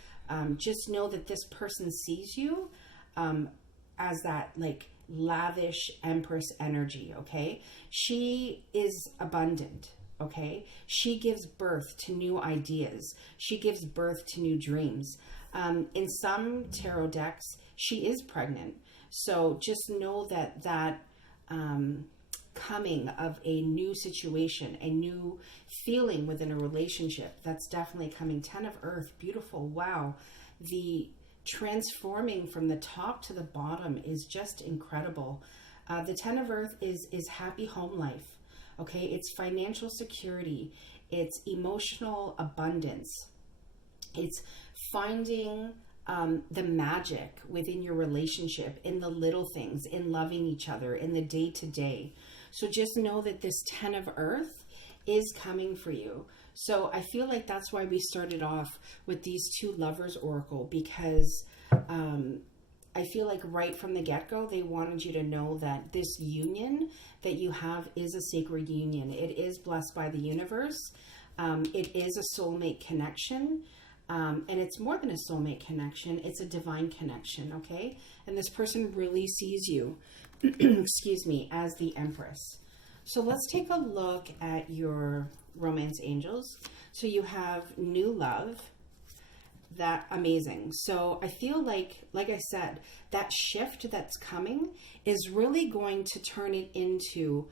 Just know that this person sees you as that like lavish Empress energy, okay? She is abundant, okay? She gives birth to new ideas. She gives birth to new dreams. In some tarot decks, she is pregnant. So just know that coming of a new situation, a new feeling within a relationship, that's definitely coming. Ten of Earth, beautiful. Wow. The transforming from the top to the bottom is just incredible. The Ten of Earth is happy home life. Okay, it's financial security. It's emotional abundance. It's finding the magic within your relationship, in the little things, in loving each other, in the day-to-day. So just know that this 10 of Earth is coming for you. So I feel like that's why we started off with these two Lovers Oracle, because I feel like right from the get-go, they wanted you to know that this union that you have is a sacred union. It is blessed by the universe. It is a soulmate connection. And it's more than a soulmate connection. It's a divine connection, okay? And this person really sees you, excuse me, as the Empress. So let's take a look at your romance angels. So you have new love. That amazing. So I feel like I said, that shift that's coming is really going to turn it into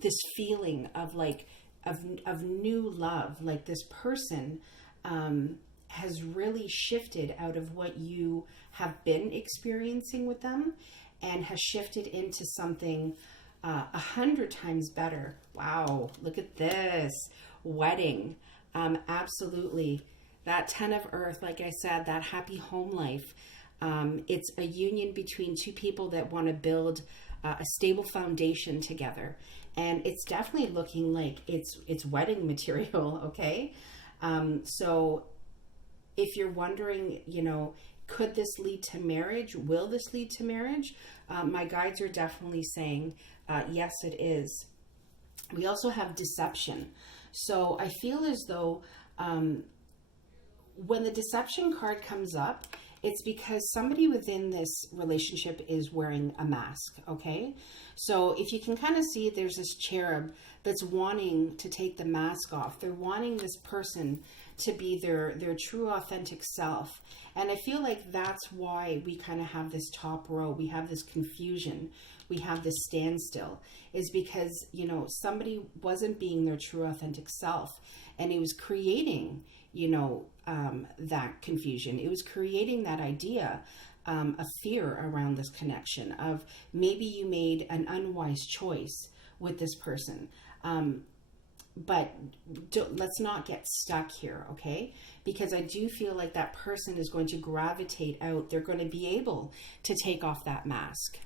this feeling of like of new love. Like this person has really shifted out of what you have been experiencing with them and has shifted into something 100 times better. Wow, look at this. Wedding. Absolutely. That 10 of Earth, like I said, that happy home life. It's a union between two people that want to build a stable foundation together. And it's definitely looking like it's wedding material, okay? So if you're wondering, you know, could this lead to marriage? Will this lead to marriage? My guides are definitely saying, yes, it is. We also have deception. So I feel as though when the deception card comes up, it's because somebody within this relationship is wearing a mask, okay? So if you can kind of see, there's this cherub that's wanting to take the mask off. They're wanting this person to be their true authentic self. And I feel like that's why we kind of have this top row. We have this confusion. We have this standstill, is because, you know, somebody wasn't being their true authentic self, and it was creating, you know, that confusion. It was creating that idea of fear around this connection, of maybe you made an unwise choice with this person. But let's not get stuck here, okay? Because I do feel like that person is going to gravitate out. They're going to be able to take off that mask.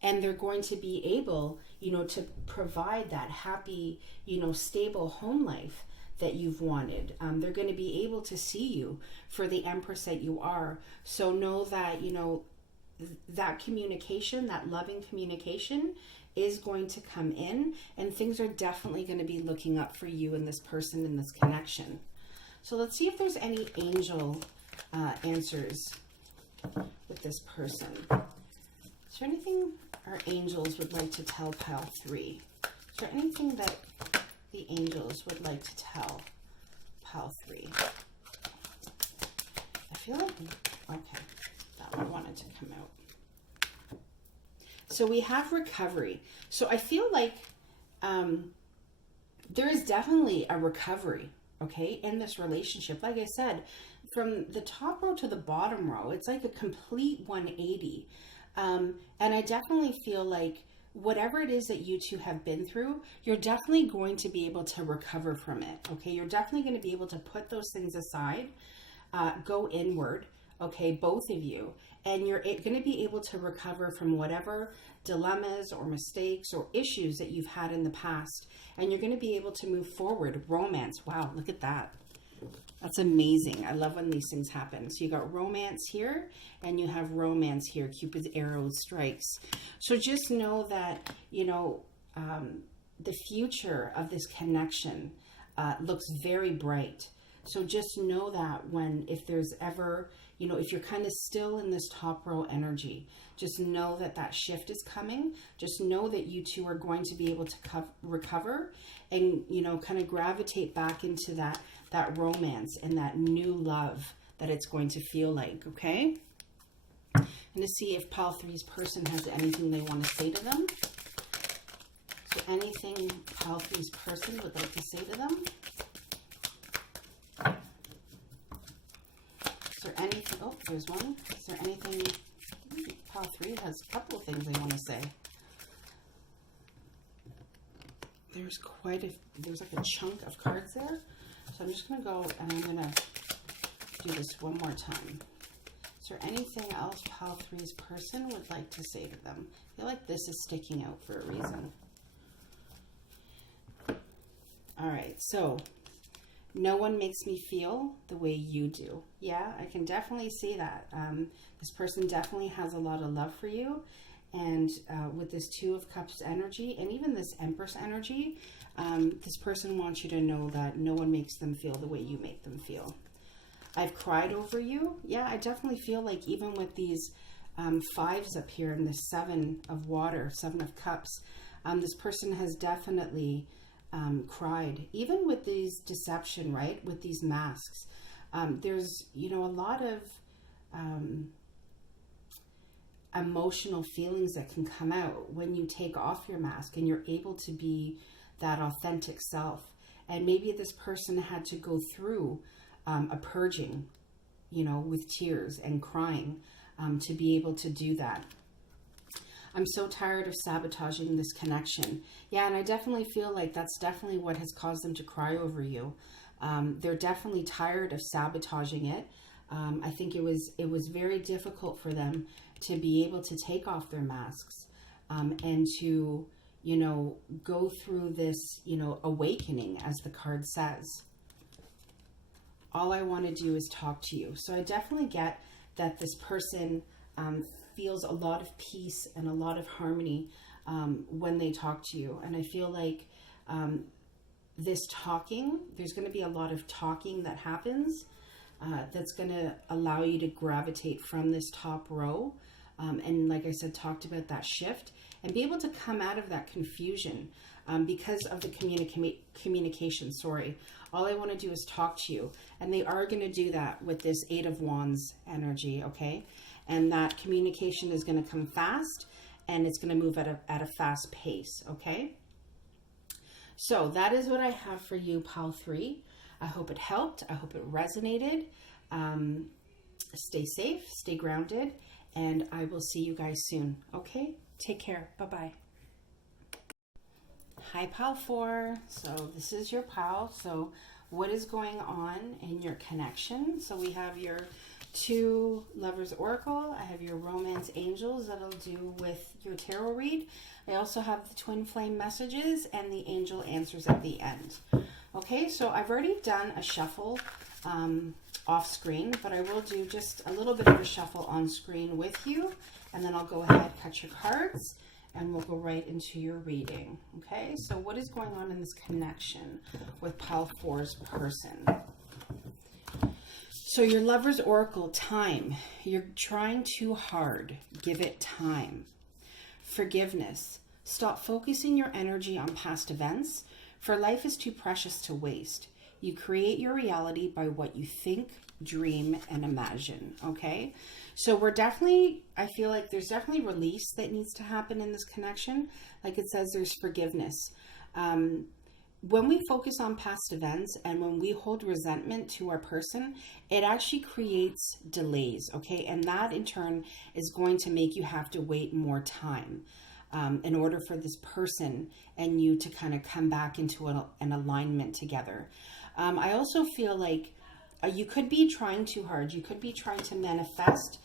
And they're going to be able, you know, to provide that happy, you know, stable home life that you've wanted. They're going to be able to see you for the Empress that you are. So know that, you know, that communication, that loving communication is going to come in, and things are definitely going to be looking up for you and this person in this connection. So let's see if there's any angel answers with this person. Is there anything our angels would like to tell pile 3? Is there anything that the angels would like to tell pile 3? I feel like, okay, that one wanted to come out. So we have recovery. So I feel like there is definitely a recovery, okay, in this relationship. Like I said, from the top row to the bottom row, it's like a complete 180. And I definitely feel like whatever it is that you two have been through, you're definitely going to be able to recover from it, okay? You're definitely going to be able to put those things aside, go inward, okay, both of you, and you're going to be able to recover from whatever dilemmas or mistakes or issues that you've had in the past, and you're going to be able to move forward. Romance, wow, look at that. That's amazing. I love when these things happen. So you got romance here, and you have romance here. Cupid's arrow strikes. So just know that, you know, the future of this connection looks very bright. So just know that if there's ever, you know, if you're kind of still in this top row energy, just know that that shift is coming. Just know that you two are going to be able to recover and, you know, kind of gravitate back into that romance and that new love that it's going to feel like, okay? And to see if pile 3's person has anything they want to say to them. So anything pile 3's person would like to say to them. Is there anything, oh, there's one. Is there anything, pile 3 has a couple of things they want to say. There's there's like a chunk of cards there. So I'm just going to go and I'm going to do this one more time. Is there anything else Pile 3's person would like to say to them? I feel like this is sticking out for a reason. All right, so no one makes me feel the way you do. Yeah, I can definitely see that. This person definitely has a lot of love for you. And with this Two of Cups energy and even this Empress energy, this person wants you to know that no one makes them feel the way you make them feel. I've cried over you. Yeah, I definitely feel like even with these fives up here and the Seven of Water, Seven of Cups, this person has definitely cried. Even with these deception, right? With these masks, there's, you know, a lot of emotional feelings that can come out when you take off your mask and you're able to be that authentic self. And maybe this person had to go through a purging, you know, with tears and crying to be able to do that. I'm so tired of sabotaging this connection. Yeah, and I definitely feel like that's definitely what has caused them to cry over you. They're definitely tired of sabotaging it. I think it was very difficult for them to be able to take off their masks and to, you know, go through this, you know, awakening, as the card says. All I want to do is talk to you. So I definitely get that this person feels a lot of peace and a lot of harmony when they talk to you. And I feel like this talking, there's going to be a lot of talking that happens that's going to allow you to gravitate from this top row. And like I said, talked about that shift and be able to come out of that confusion because of the communication. Sorry. All I want to do is talk to you. And they are going to do that with this Eight of Wands energy, okay? And that communication is going to come fast and it's going to move at a fast pace, okay? So that is what I have for you, Pile 3. I hope it helped. I hope it resonated. Stay safe, stay grounded, and I will see you guys soon, okay? Take care. Bye-bye. Hi, Pile 4. So this is your pile. So what is going on in your connection? So we have your two Lovers Oracle. I have your Romance Angels that'll do with your tarot read. I also have the Twin Flame messages and the angel answers at the end. Okay, so I've already done a shuffle off screen, but I will do just a little bit of a shuffle on screen with you, and then I'll go ahead, cut your cards, and we'll go right into your reading. Okay, so what is going on in this connection with Pile 4's person? So your Lover's Oracle, time. You're trying too hard. Give it time. Forgiveness. Stop focusing your energy on past events, for life is too precious to waste. You create your reality by what you think, dream, and imagine, okay? So we're definitely, I feel like there's definitely release that needs to happen in this connection. Like it says, there's forgiveness. When we focus on past events and when we hold resentment to our person, it actually creates delays, okay? And that in turn is going to make you have to wait more time in order for this person and you to kind of come back into an alignment together. I also feel like you could be trying too hard. You could be trying to manifest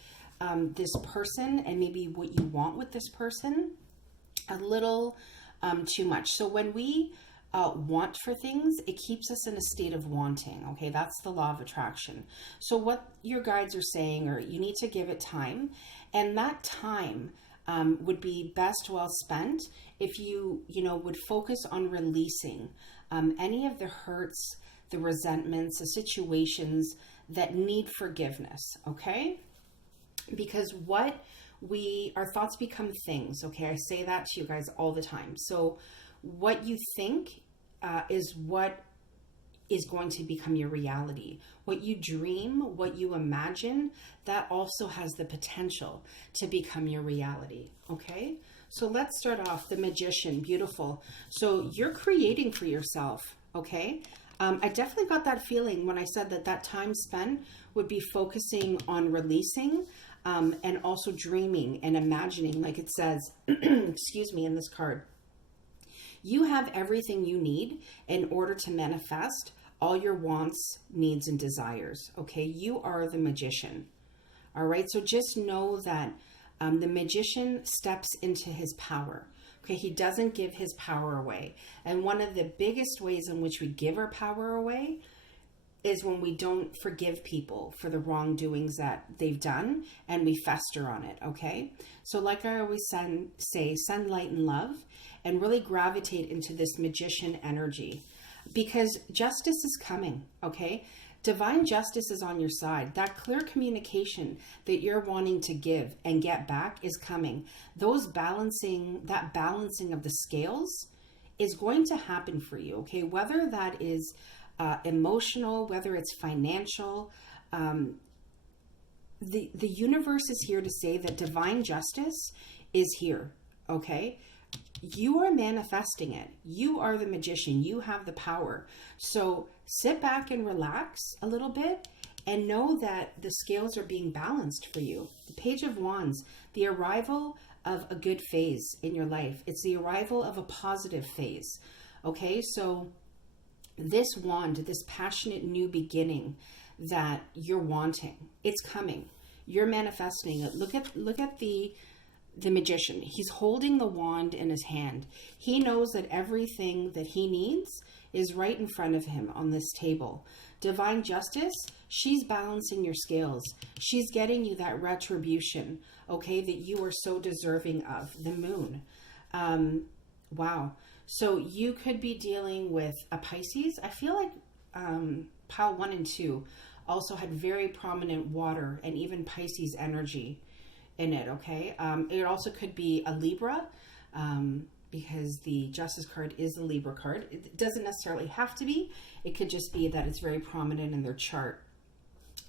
this person and maybe what you want with this person a little too much. So when we want for things, it keeps us in a state of wanting. Okay, that's the law of attraction. So what your guides are saying, or you need to give it time, and that time would be best well spent if you would focus on releasing any of the hurts, the resentments, the situations that need forgiveness. Okay, because our thoughts become things. Okay, I say that to you guys all the time. So what you think is what is going to become your reality. What you dream, what you imagine, that also has the potential to become your reality. Okay, so let's start off. The Magician, beautiful. So you're creating for yourself. Okay, I definitely got that feeling when I said that time spent would be focusing on releasing and also dreaming and imagining, like it says, excuse me, in this card. You have everything you need in order to manifest all your wants, needs, and desires. Okay, you are the magician. All right, so just know that the magician steps into his power. Okay, he doesn't give his power away. And one of the biggest ways in which we give our power away is when we don't forgive people for the wrongdoings that they've done and we fester on it, okay? So like I always say, send light and love and really gravitate into this magician energy because justice is coming, okay? Divine justice is on your side. That clear communication that you're wanting to give and get back is coming. That balancing of the scales is going to happen for you, okay? Whether that is emotional, whether it's financial, the universe is here to say that divine justice is here, okay? You are manifesting it. You are the magician. You have the power. So sit back and relax a little bit and know that the scales are being balanced for you. The Page of Wands, the arrival of a good phase in your life. It's the arrival of a positive phase. Okay, so this wand, this passionate new beginning that you're wanting, it's coming. You're manifesting it. Look at the magician. He's holding the wand in his hand. He knows that everything that he needs is right in front of him on this table. Divine justice, she's balancing your scales. She's getting you that retribution, okay, that you are so deserving of. The moon. Wow. So you could be dealing with a Pisces. I feel like pile 1 and 2 also had very prominent water and even Pisces energy in it, okay? It also could be a Libra, because the Justice card is the Libra card. It doesn't necessarily have to be. It could just be that it's very prominent in their chart.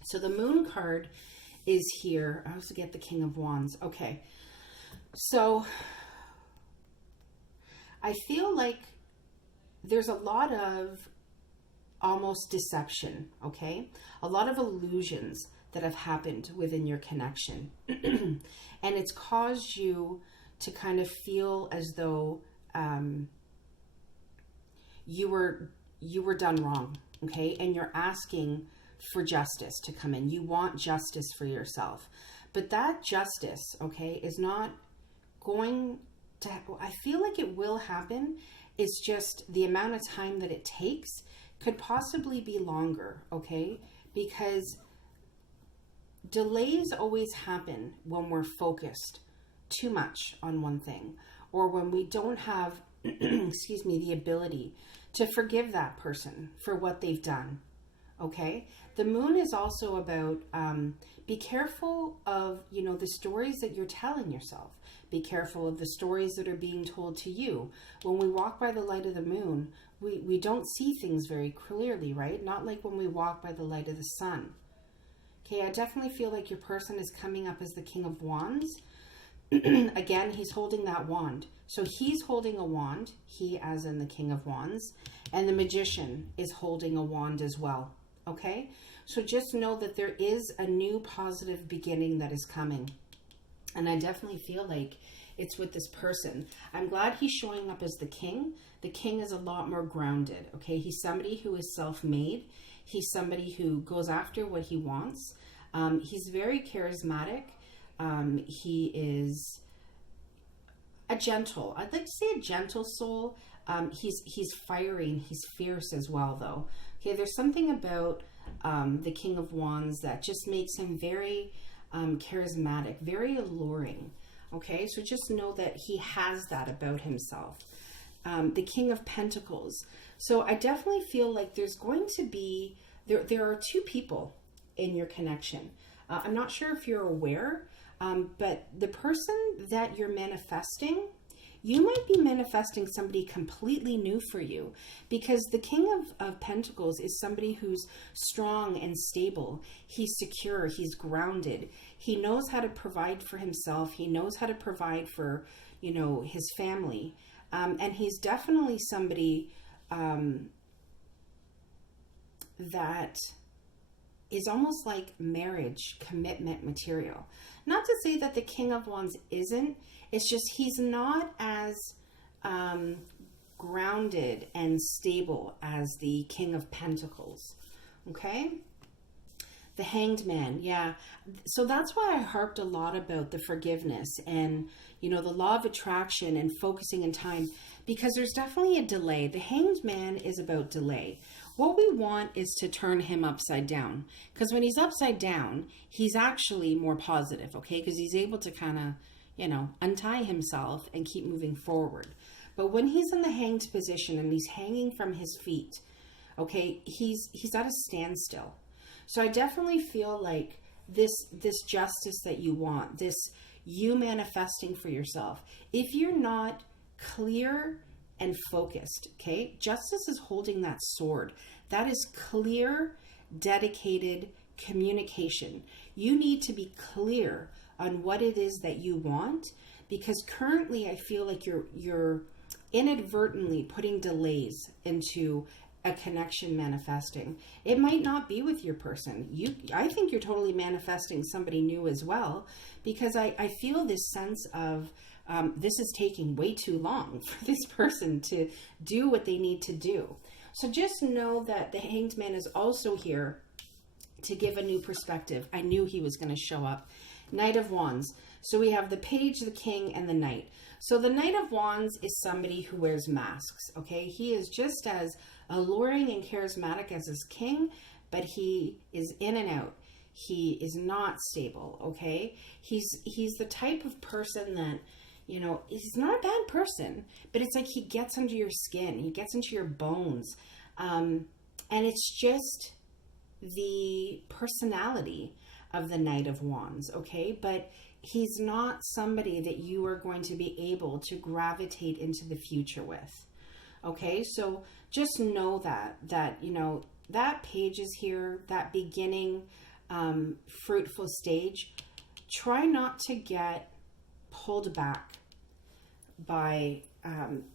So the Moon card is here. I also get the King of Wands. Okay. So I feel like there's a lot of almost deception, okay? A lot of illusions that have happened within your connection. And it's caused you to kind of feel as though you were done wrong, okay? And you're asking for justice to come in. You want justice for yourself. But that justice, okay, is not going to, I feel like it will happen. It's just the amount of time that it takes could possibly be longer, okay? Because delays always happen when we're focused too much on one thing, or when we don't have, excuse me, the ability to forgive that person for what they've done, okay? The moon is also about, be careful of, the stories that you're telling yourself. Be careful of the stories that are being told to you. When we walk by the light of the moon, we don't see things very clearly, right? Not like when we walk by the light of the sun. Okay, I definitely feel like your person is coming up as the King of Wands. Again, he's holding that wand. So he's holding a wand, he as in the King of Wands, and the Magician is holding a wand as well. Okay? So just know that there is a new positive beginning that is coming. And I definitely feel like it's with this person. I'm glad he's showing up as the king. The king is a lot more grounded, okay? He's somebody who is self-made. He's somebody who goes after what he wants. He's very charismatic. He is a gentle, I'd like to say a gentle soul. He's fiery and he's fierce as well, though. Okay, there's something about the King of Wands that just makes him very charismatic, very alluring. Okay, so just know that he has that about himself. The King of Pentacles. So I definitely feel like there's going to be, there are two people in your connection. I'm not sure if you're aware, but the person that you're manifesting, you might be manifesting somebody completely new for you, because the King of Pentacles is somebody who's strong and stable. He's secure. He's grounded. He knows how to provide for himself. He knows how to provide for, his family. And he's definitely somebody that is almost like marriage commitment material. Not to say that the King of Wands isn't. It's just he's not as grounded and stable as the King of Pentacles. Okay? The Hanged Man, yeah. So that's why I harped a lot about the forgiveness and, the law of attraction and focusing in time, because there's definitely a delay. The Hanged Man is about delay. What we want is to turn him upside down, because when he's upside down, he's actually more positive, okay? Because he's able to kind of, untie himself and keep moving forward. But when he's in the hanged position and he's hanging from his feet, okay, he's at a standstill. So I definitely feel like this justice that you want, this you manifesting for yourself, if you're not clear and focused, okay, justice is holding that sword. That is clear, dedicated communication. You need to be clear on what it is that you want, because currently I feel like you're inadvertently putting delays into a connection manifesting. It might not be with your person. I think you're totally manifesting somebody new as well, because I feel this sense of this is taking way too long for this person to do what they need to do. So just know that the Hanged Man is also here to give a new perspective. I knew he was going to show up. Knight of Wands. So we have the Page, the King, and the Knight. So the Knight of Wands is somebody who wears masks, okay? He is just as alluring and charismatic as his king, but he is in and out. He is not stable, okay? He's the type of person that, he's not a bad person, but it's like he gets under your skin. He gets into your bones. And it's just the personality of the Knight of Wands, okay? But he's not somebody that you are going to be able to gravitate into the future with, okay? So just know that that Page is here, that beginning fruitful stage. Try not to get pulled back by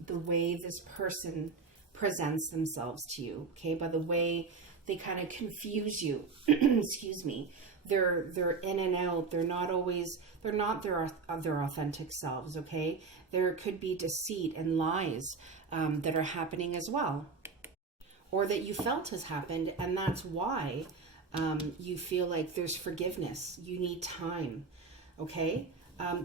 the way this person presents themselves to you, okay? By the way they kind of confuse you. Excuse me. They're in and out. They're not their authentic selves, okay? There could be deceit and lies that are happening as well, or that you felt has happened, and that's why you feel like there's forgiveness. You need time, okay?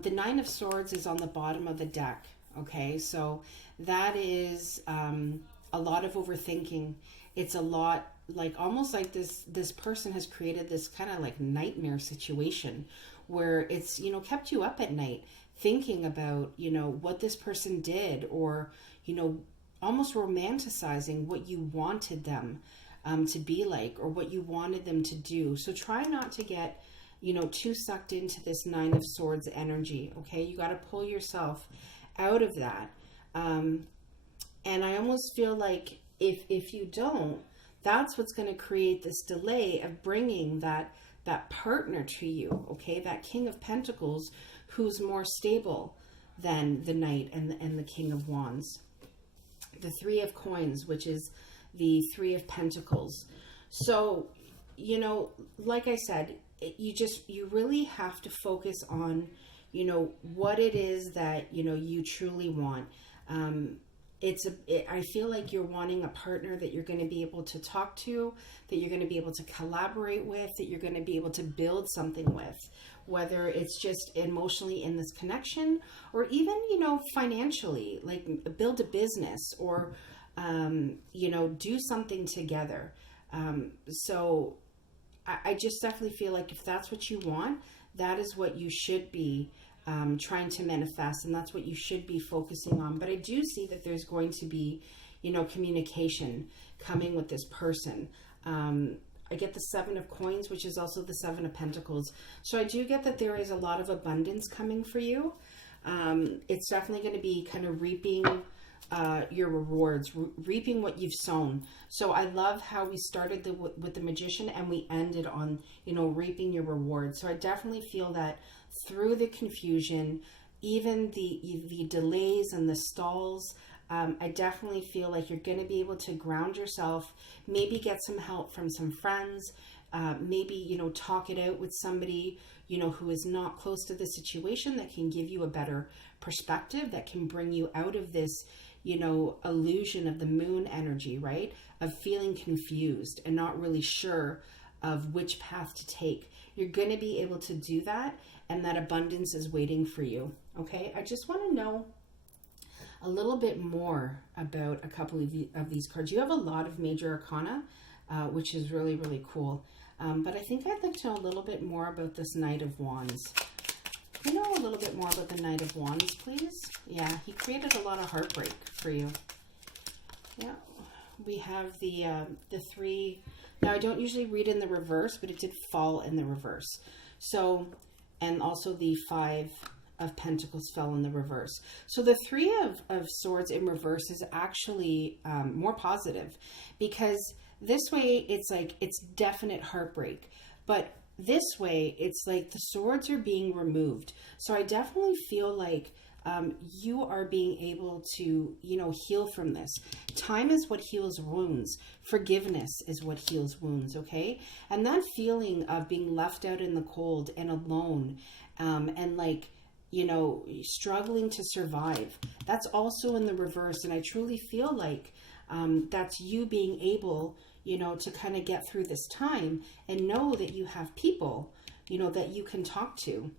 The Nine of Swords is on the bottom of the deck, okay? So that is a lot of overthinking. It's a lot like almost like this person has created this kind of like nightmare situation where it's, kept you up at night thinking about, what this person did, or, almost romanticizing what you wanted them to be like, or what you wanted them to do. So try not to get, too sucked into this Nine of Swords energy. Okay. You got to pull yourself out of that. And I almost feel like if you don't, that's what's going to create this delay of bringing that partner to you, okay? That King of Pentacles who's more stable than the Knight and the King of Wands. The Three of Coins, which is the Three of Pentacles. So, like I said, you really have to focus on, what it is that, you truly want. I feel like you're wanting a partner that you're going to be able to talk to, that you're going to be able to collaborate with, that you're going to be able to build something with, whether it's just emotionally in this connection, or even, financially, like build a business, or, do something together. So I just definitely feel like if that's what you want, that is what you should be trying to manifest, and that's what you should be focusing on. But I do see that there's going to be, communication coming with this person. I get the Seven of Coins, which is also the Seven of Pentacles. So I do get that there is a lot of abundance coming for you. It's definitely going to be kind of reaping your rewards, reaping what you've sown. So I love how we started with the Magician and we ended on, reaping your rewards. So I definitely feel that through the confusion, even the delays and the stalls, I definitely feel like you're going to be able to ground yourself, maybe get some help from some friends, maybe, talk it out with somebody, who is not close to the situation, that can give you a better perspective, that can bring you out of this, illusion of the moon energy, right? Of feeling confused and not really sure of which path to take. You're going to be able to do that, and that abundance is waiting for you. Okay, I just want to know a little bit more about a couple of these cards. You have a lot of major arcana, which is really, really cool. But I think I'd like to know a little bit more about this Knight of Wands. Can you know a little bit more about the Knight of Wands, please? Yeah, he created a lot of heartbreak for you. Yeah, we have the three. Now, I don't usually read in the reverse, but it did fall in the reverse. So, and also the Five of Pentacles fell in the reverse. So the Three of Swords in reverse is actually more positive, because this way it's like it's definite heartbreak, but this way it's like the swords are being removed. So I definitely feel like you are being able to, heal from this. Time is what heals wounds. Forgiveness is what heals wounds, okay? And that feeling of being left out in the cold and alone, and like, struggling to survive, that's also in the reverse. And I truly feel like that's you being able, to kind of get through this time and know that you have people, that you can talk to.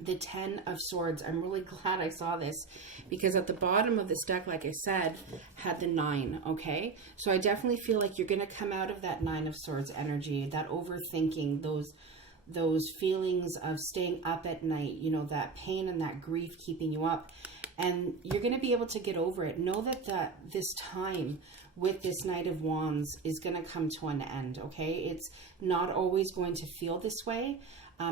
The Ten of Swords. I'm really glad I saw this, because at the bottom of this deck, like I said, had the 9. Okay, so I definitely feel like you're going to come out of that 9 of Swords energy, that overthinking, those feelings of staying up at night, that pain and that grief keeping you up, and you're going to be able to get over it. Know that this time with this Knight of Wands is going to come to an end. Okay, it's not always going to feel this way.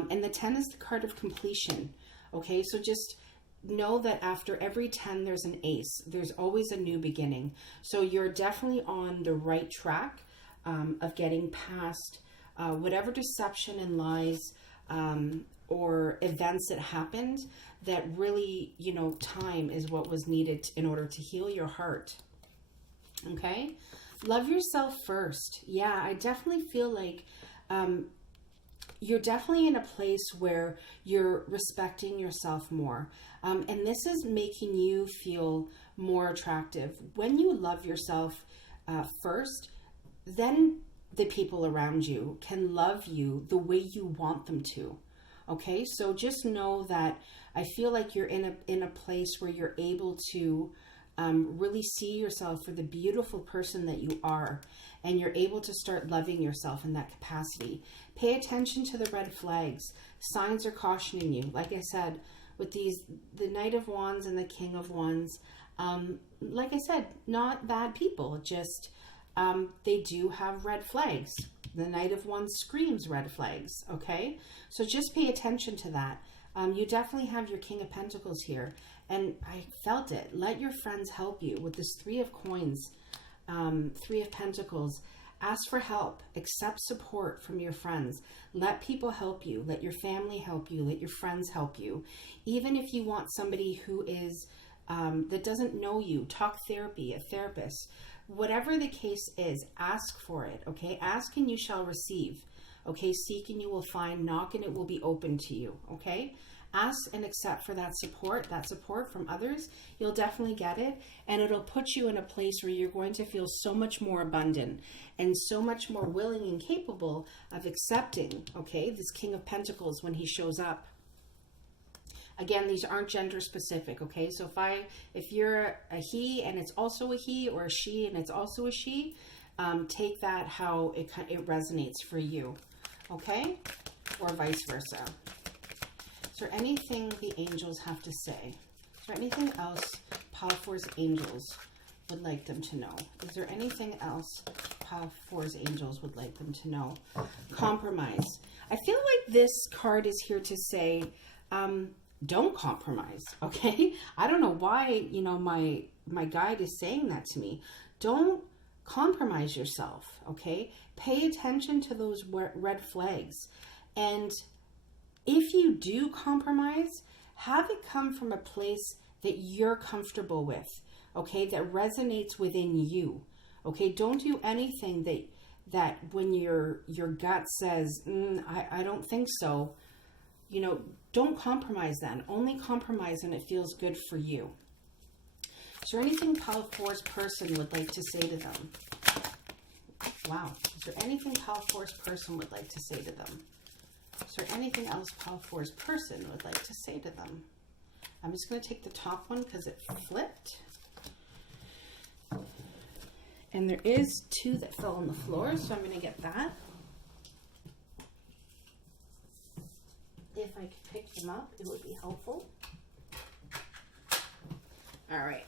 And the 10 is the card of completion. Okay, so just know that after every 10, there's an ace. There's always a new beginning. So you're definitely on the right track of getting past whatever deception and lies or events that happened, that really, time is what was needed in order to heal your heart. Okay, love yourself first. Yeah, I definitely feel like you're definitely in a place where you're respecting yourself more. And this is making you feel more attractive. When you love yourself first, then the people around you can love you the way you want them to. Okay, so just know that I feel like you're in a place where you're able to really see yourself for the beautiful person that you are, and you're able to start loving yourself in that capacity. Pay attention to the red flags. Signs are cautioning you. Like I said, with the Knight of Wands and the King of Wands, like I said, not bad people, just they do have red flags. The Knight of Wands screams red flags, okay? So just pay attention to that. You definitely have your King of Pentacles here, and I felt it. Let your friends help you with this Three of Coins, Three of Pentacles. Ask for help. Accept support from your friends. Let people help you. Let your family help you. Let your friends help you. Even if you want somebody who is that doesn't know you, talk therapy, a therapist. Whatever the case is, ask for it, okay? Ask and you shall receive, okay? Seek and you will find. Knock and it will be open to you, okay? Ask and accept for that support from others. You'll definitely get it, and it'll put you in a place where you're going to feel so much more abundant and so much more willing and capable of accepting, okay, this King of Pentacles when he shows up. Again, these aren't gender specific, okay? So if you're a he and it's also a he, or a she and it's also a she, take that how it resonates for you, okay? Or vice versa. Is there anything the angels have to say? Is there anything else Pal Four's angels would like them to know? Is there anything else Pal Four's angels would like them to know? Compromise. I feel like this card is here to say, don't compromise, okay? I don't know why, my guide is saying that to me. Don't compromise yourself, okay? Pay attention to those red flags. And if you do compromise, have it come from a place that you're comfortable with, okay? That resonates within you, okay? Don't do anything that when your gut says, I don't think so, don't compromise then. Only compromise when it feels good for you. Is there anything Pile 4's person would like to say to them? Wow. Is there anything Pile 4's person would like to say to them? Is there anything else Pile 4's person would like to say to them? I'm just going to take the top one because it flipped. And there is 2 that fell on the floor, so I'm going to get that. If I could pick them up, it would be helpful. All right.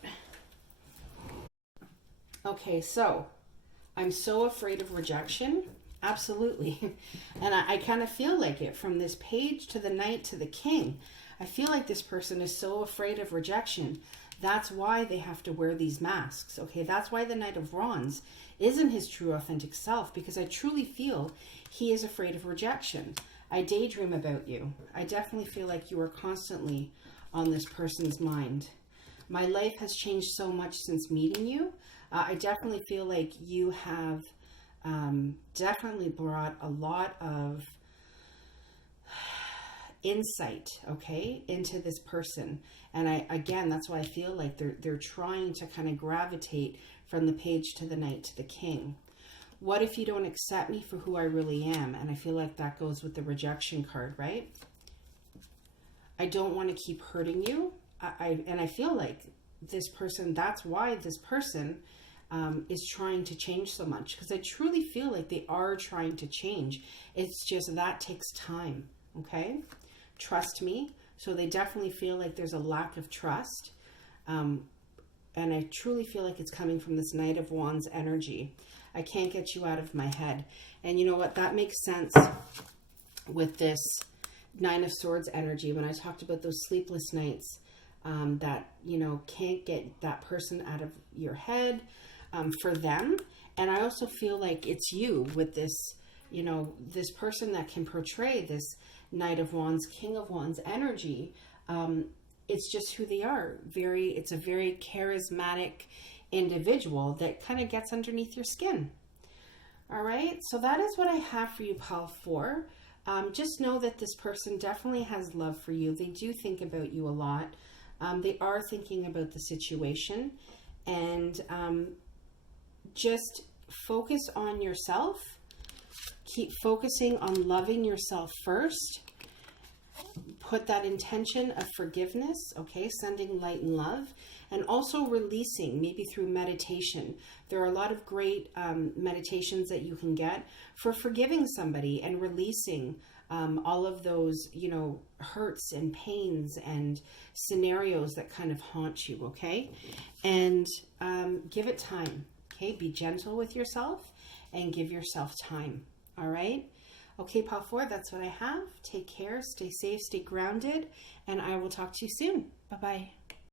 Okay, so I'm so afraid of rejection. Absolutely. And I kind of feel like it from this page to the Knight to the King. I feel like this person is so afraid of rejection. That's why they have to wear these masks. Okay, that's why the Knight of Wands isn't his true authentic self, because I truly feel he is afraid of rejection. I daydream about you. I definitely feel like you are constantly on this person's mind. My life has changed so much since meeting you. I definitely feel like you have definitely brought a lot of insight, okay, into this person. And again, that's why I feel like they're trying to kind of gravitate from the Page to the Knight to the King. What if you don't accept me for who I really am? And I feel like that goes with the rejection card, right? I don't want to keep hurting you. And I feel like this person, that's why this person is trying to change so much, because I truly feel like they are trying to change. It's just that takes time, okay? Trust me. So they definitely feel like there's a lack of trust. And I truly feel like it's coming from this Knight of Wands energy. I can't get you out of my head. And you know what? That makes sense with this Nine of Swords energy. When I talked about those sleepless nights that, you know, can't get that person out of your head for them. And I also feel like it's you with this, you know, this person that can portray this Knight of Wands, King of Wands energy. It's just who they are. It's a very charismatic individual that kind of gets underneath your skin. All right, so that is what I have for you, Pile 4. Just know that this person definitely has love for you. They do think about you a lot. They are thinking about the situation, and just focus on yourself. Keep focusing on loving yourself first. Put that intention of forgiveness, okay, sending light and love, and also releasing, maybe through meditation. There are a lot of great meditations that you can get for forgiving somebody and releasing all of those, you know, hurts and pains and scenarios that kind of haunt you, okay? And give it time, okay? Be gentle with yourself and give yourself time, all right? Okay, Pile 4, that's what I have. Take care, stay safe, stay grounded, and I will talk to you soon. Bye-bye.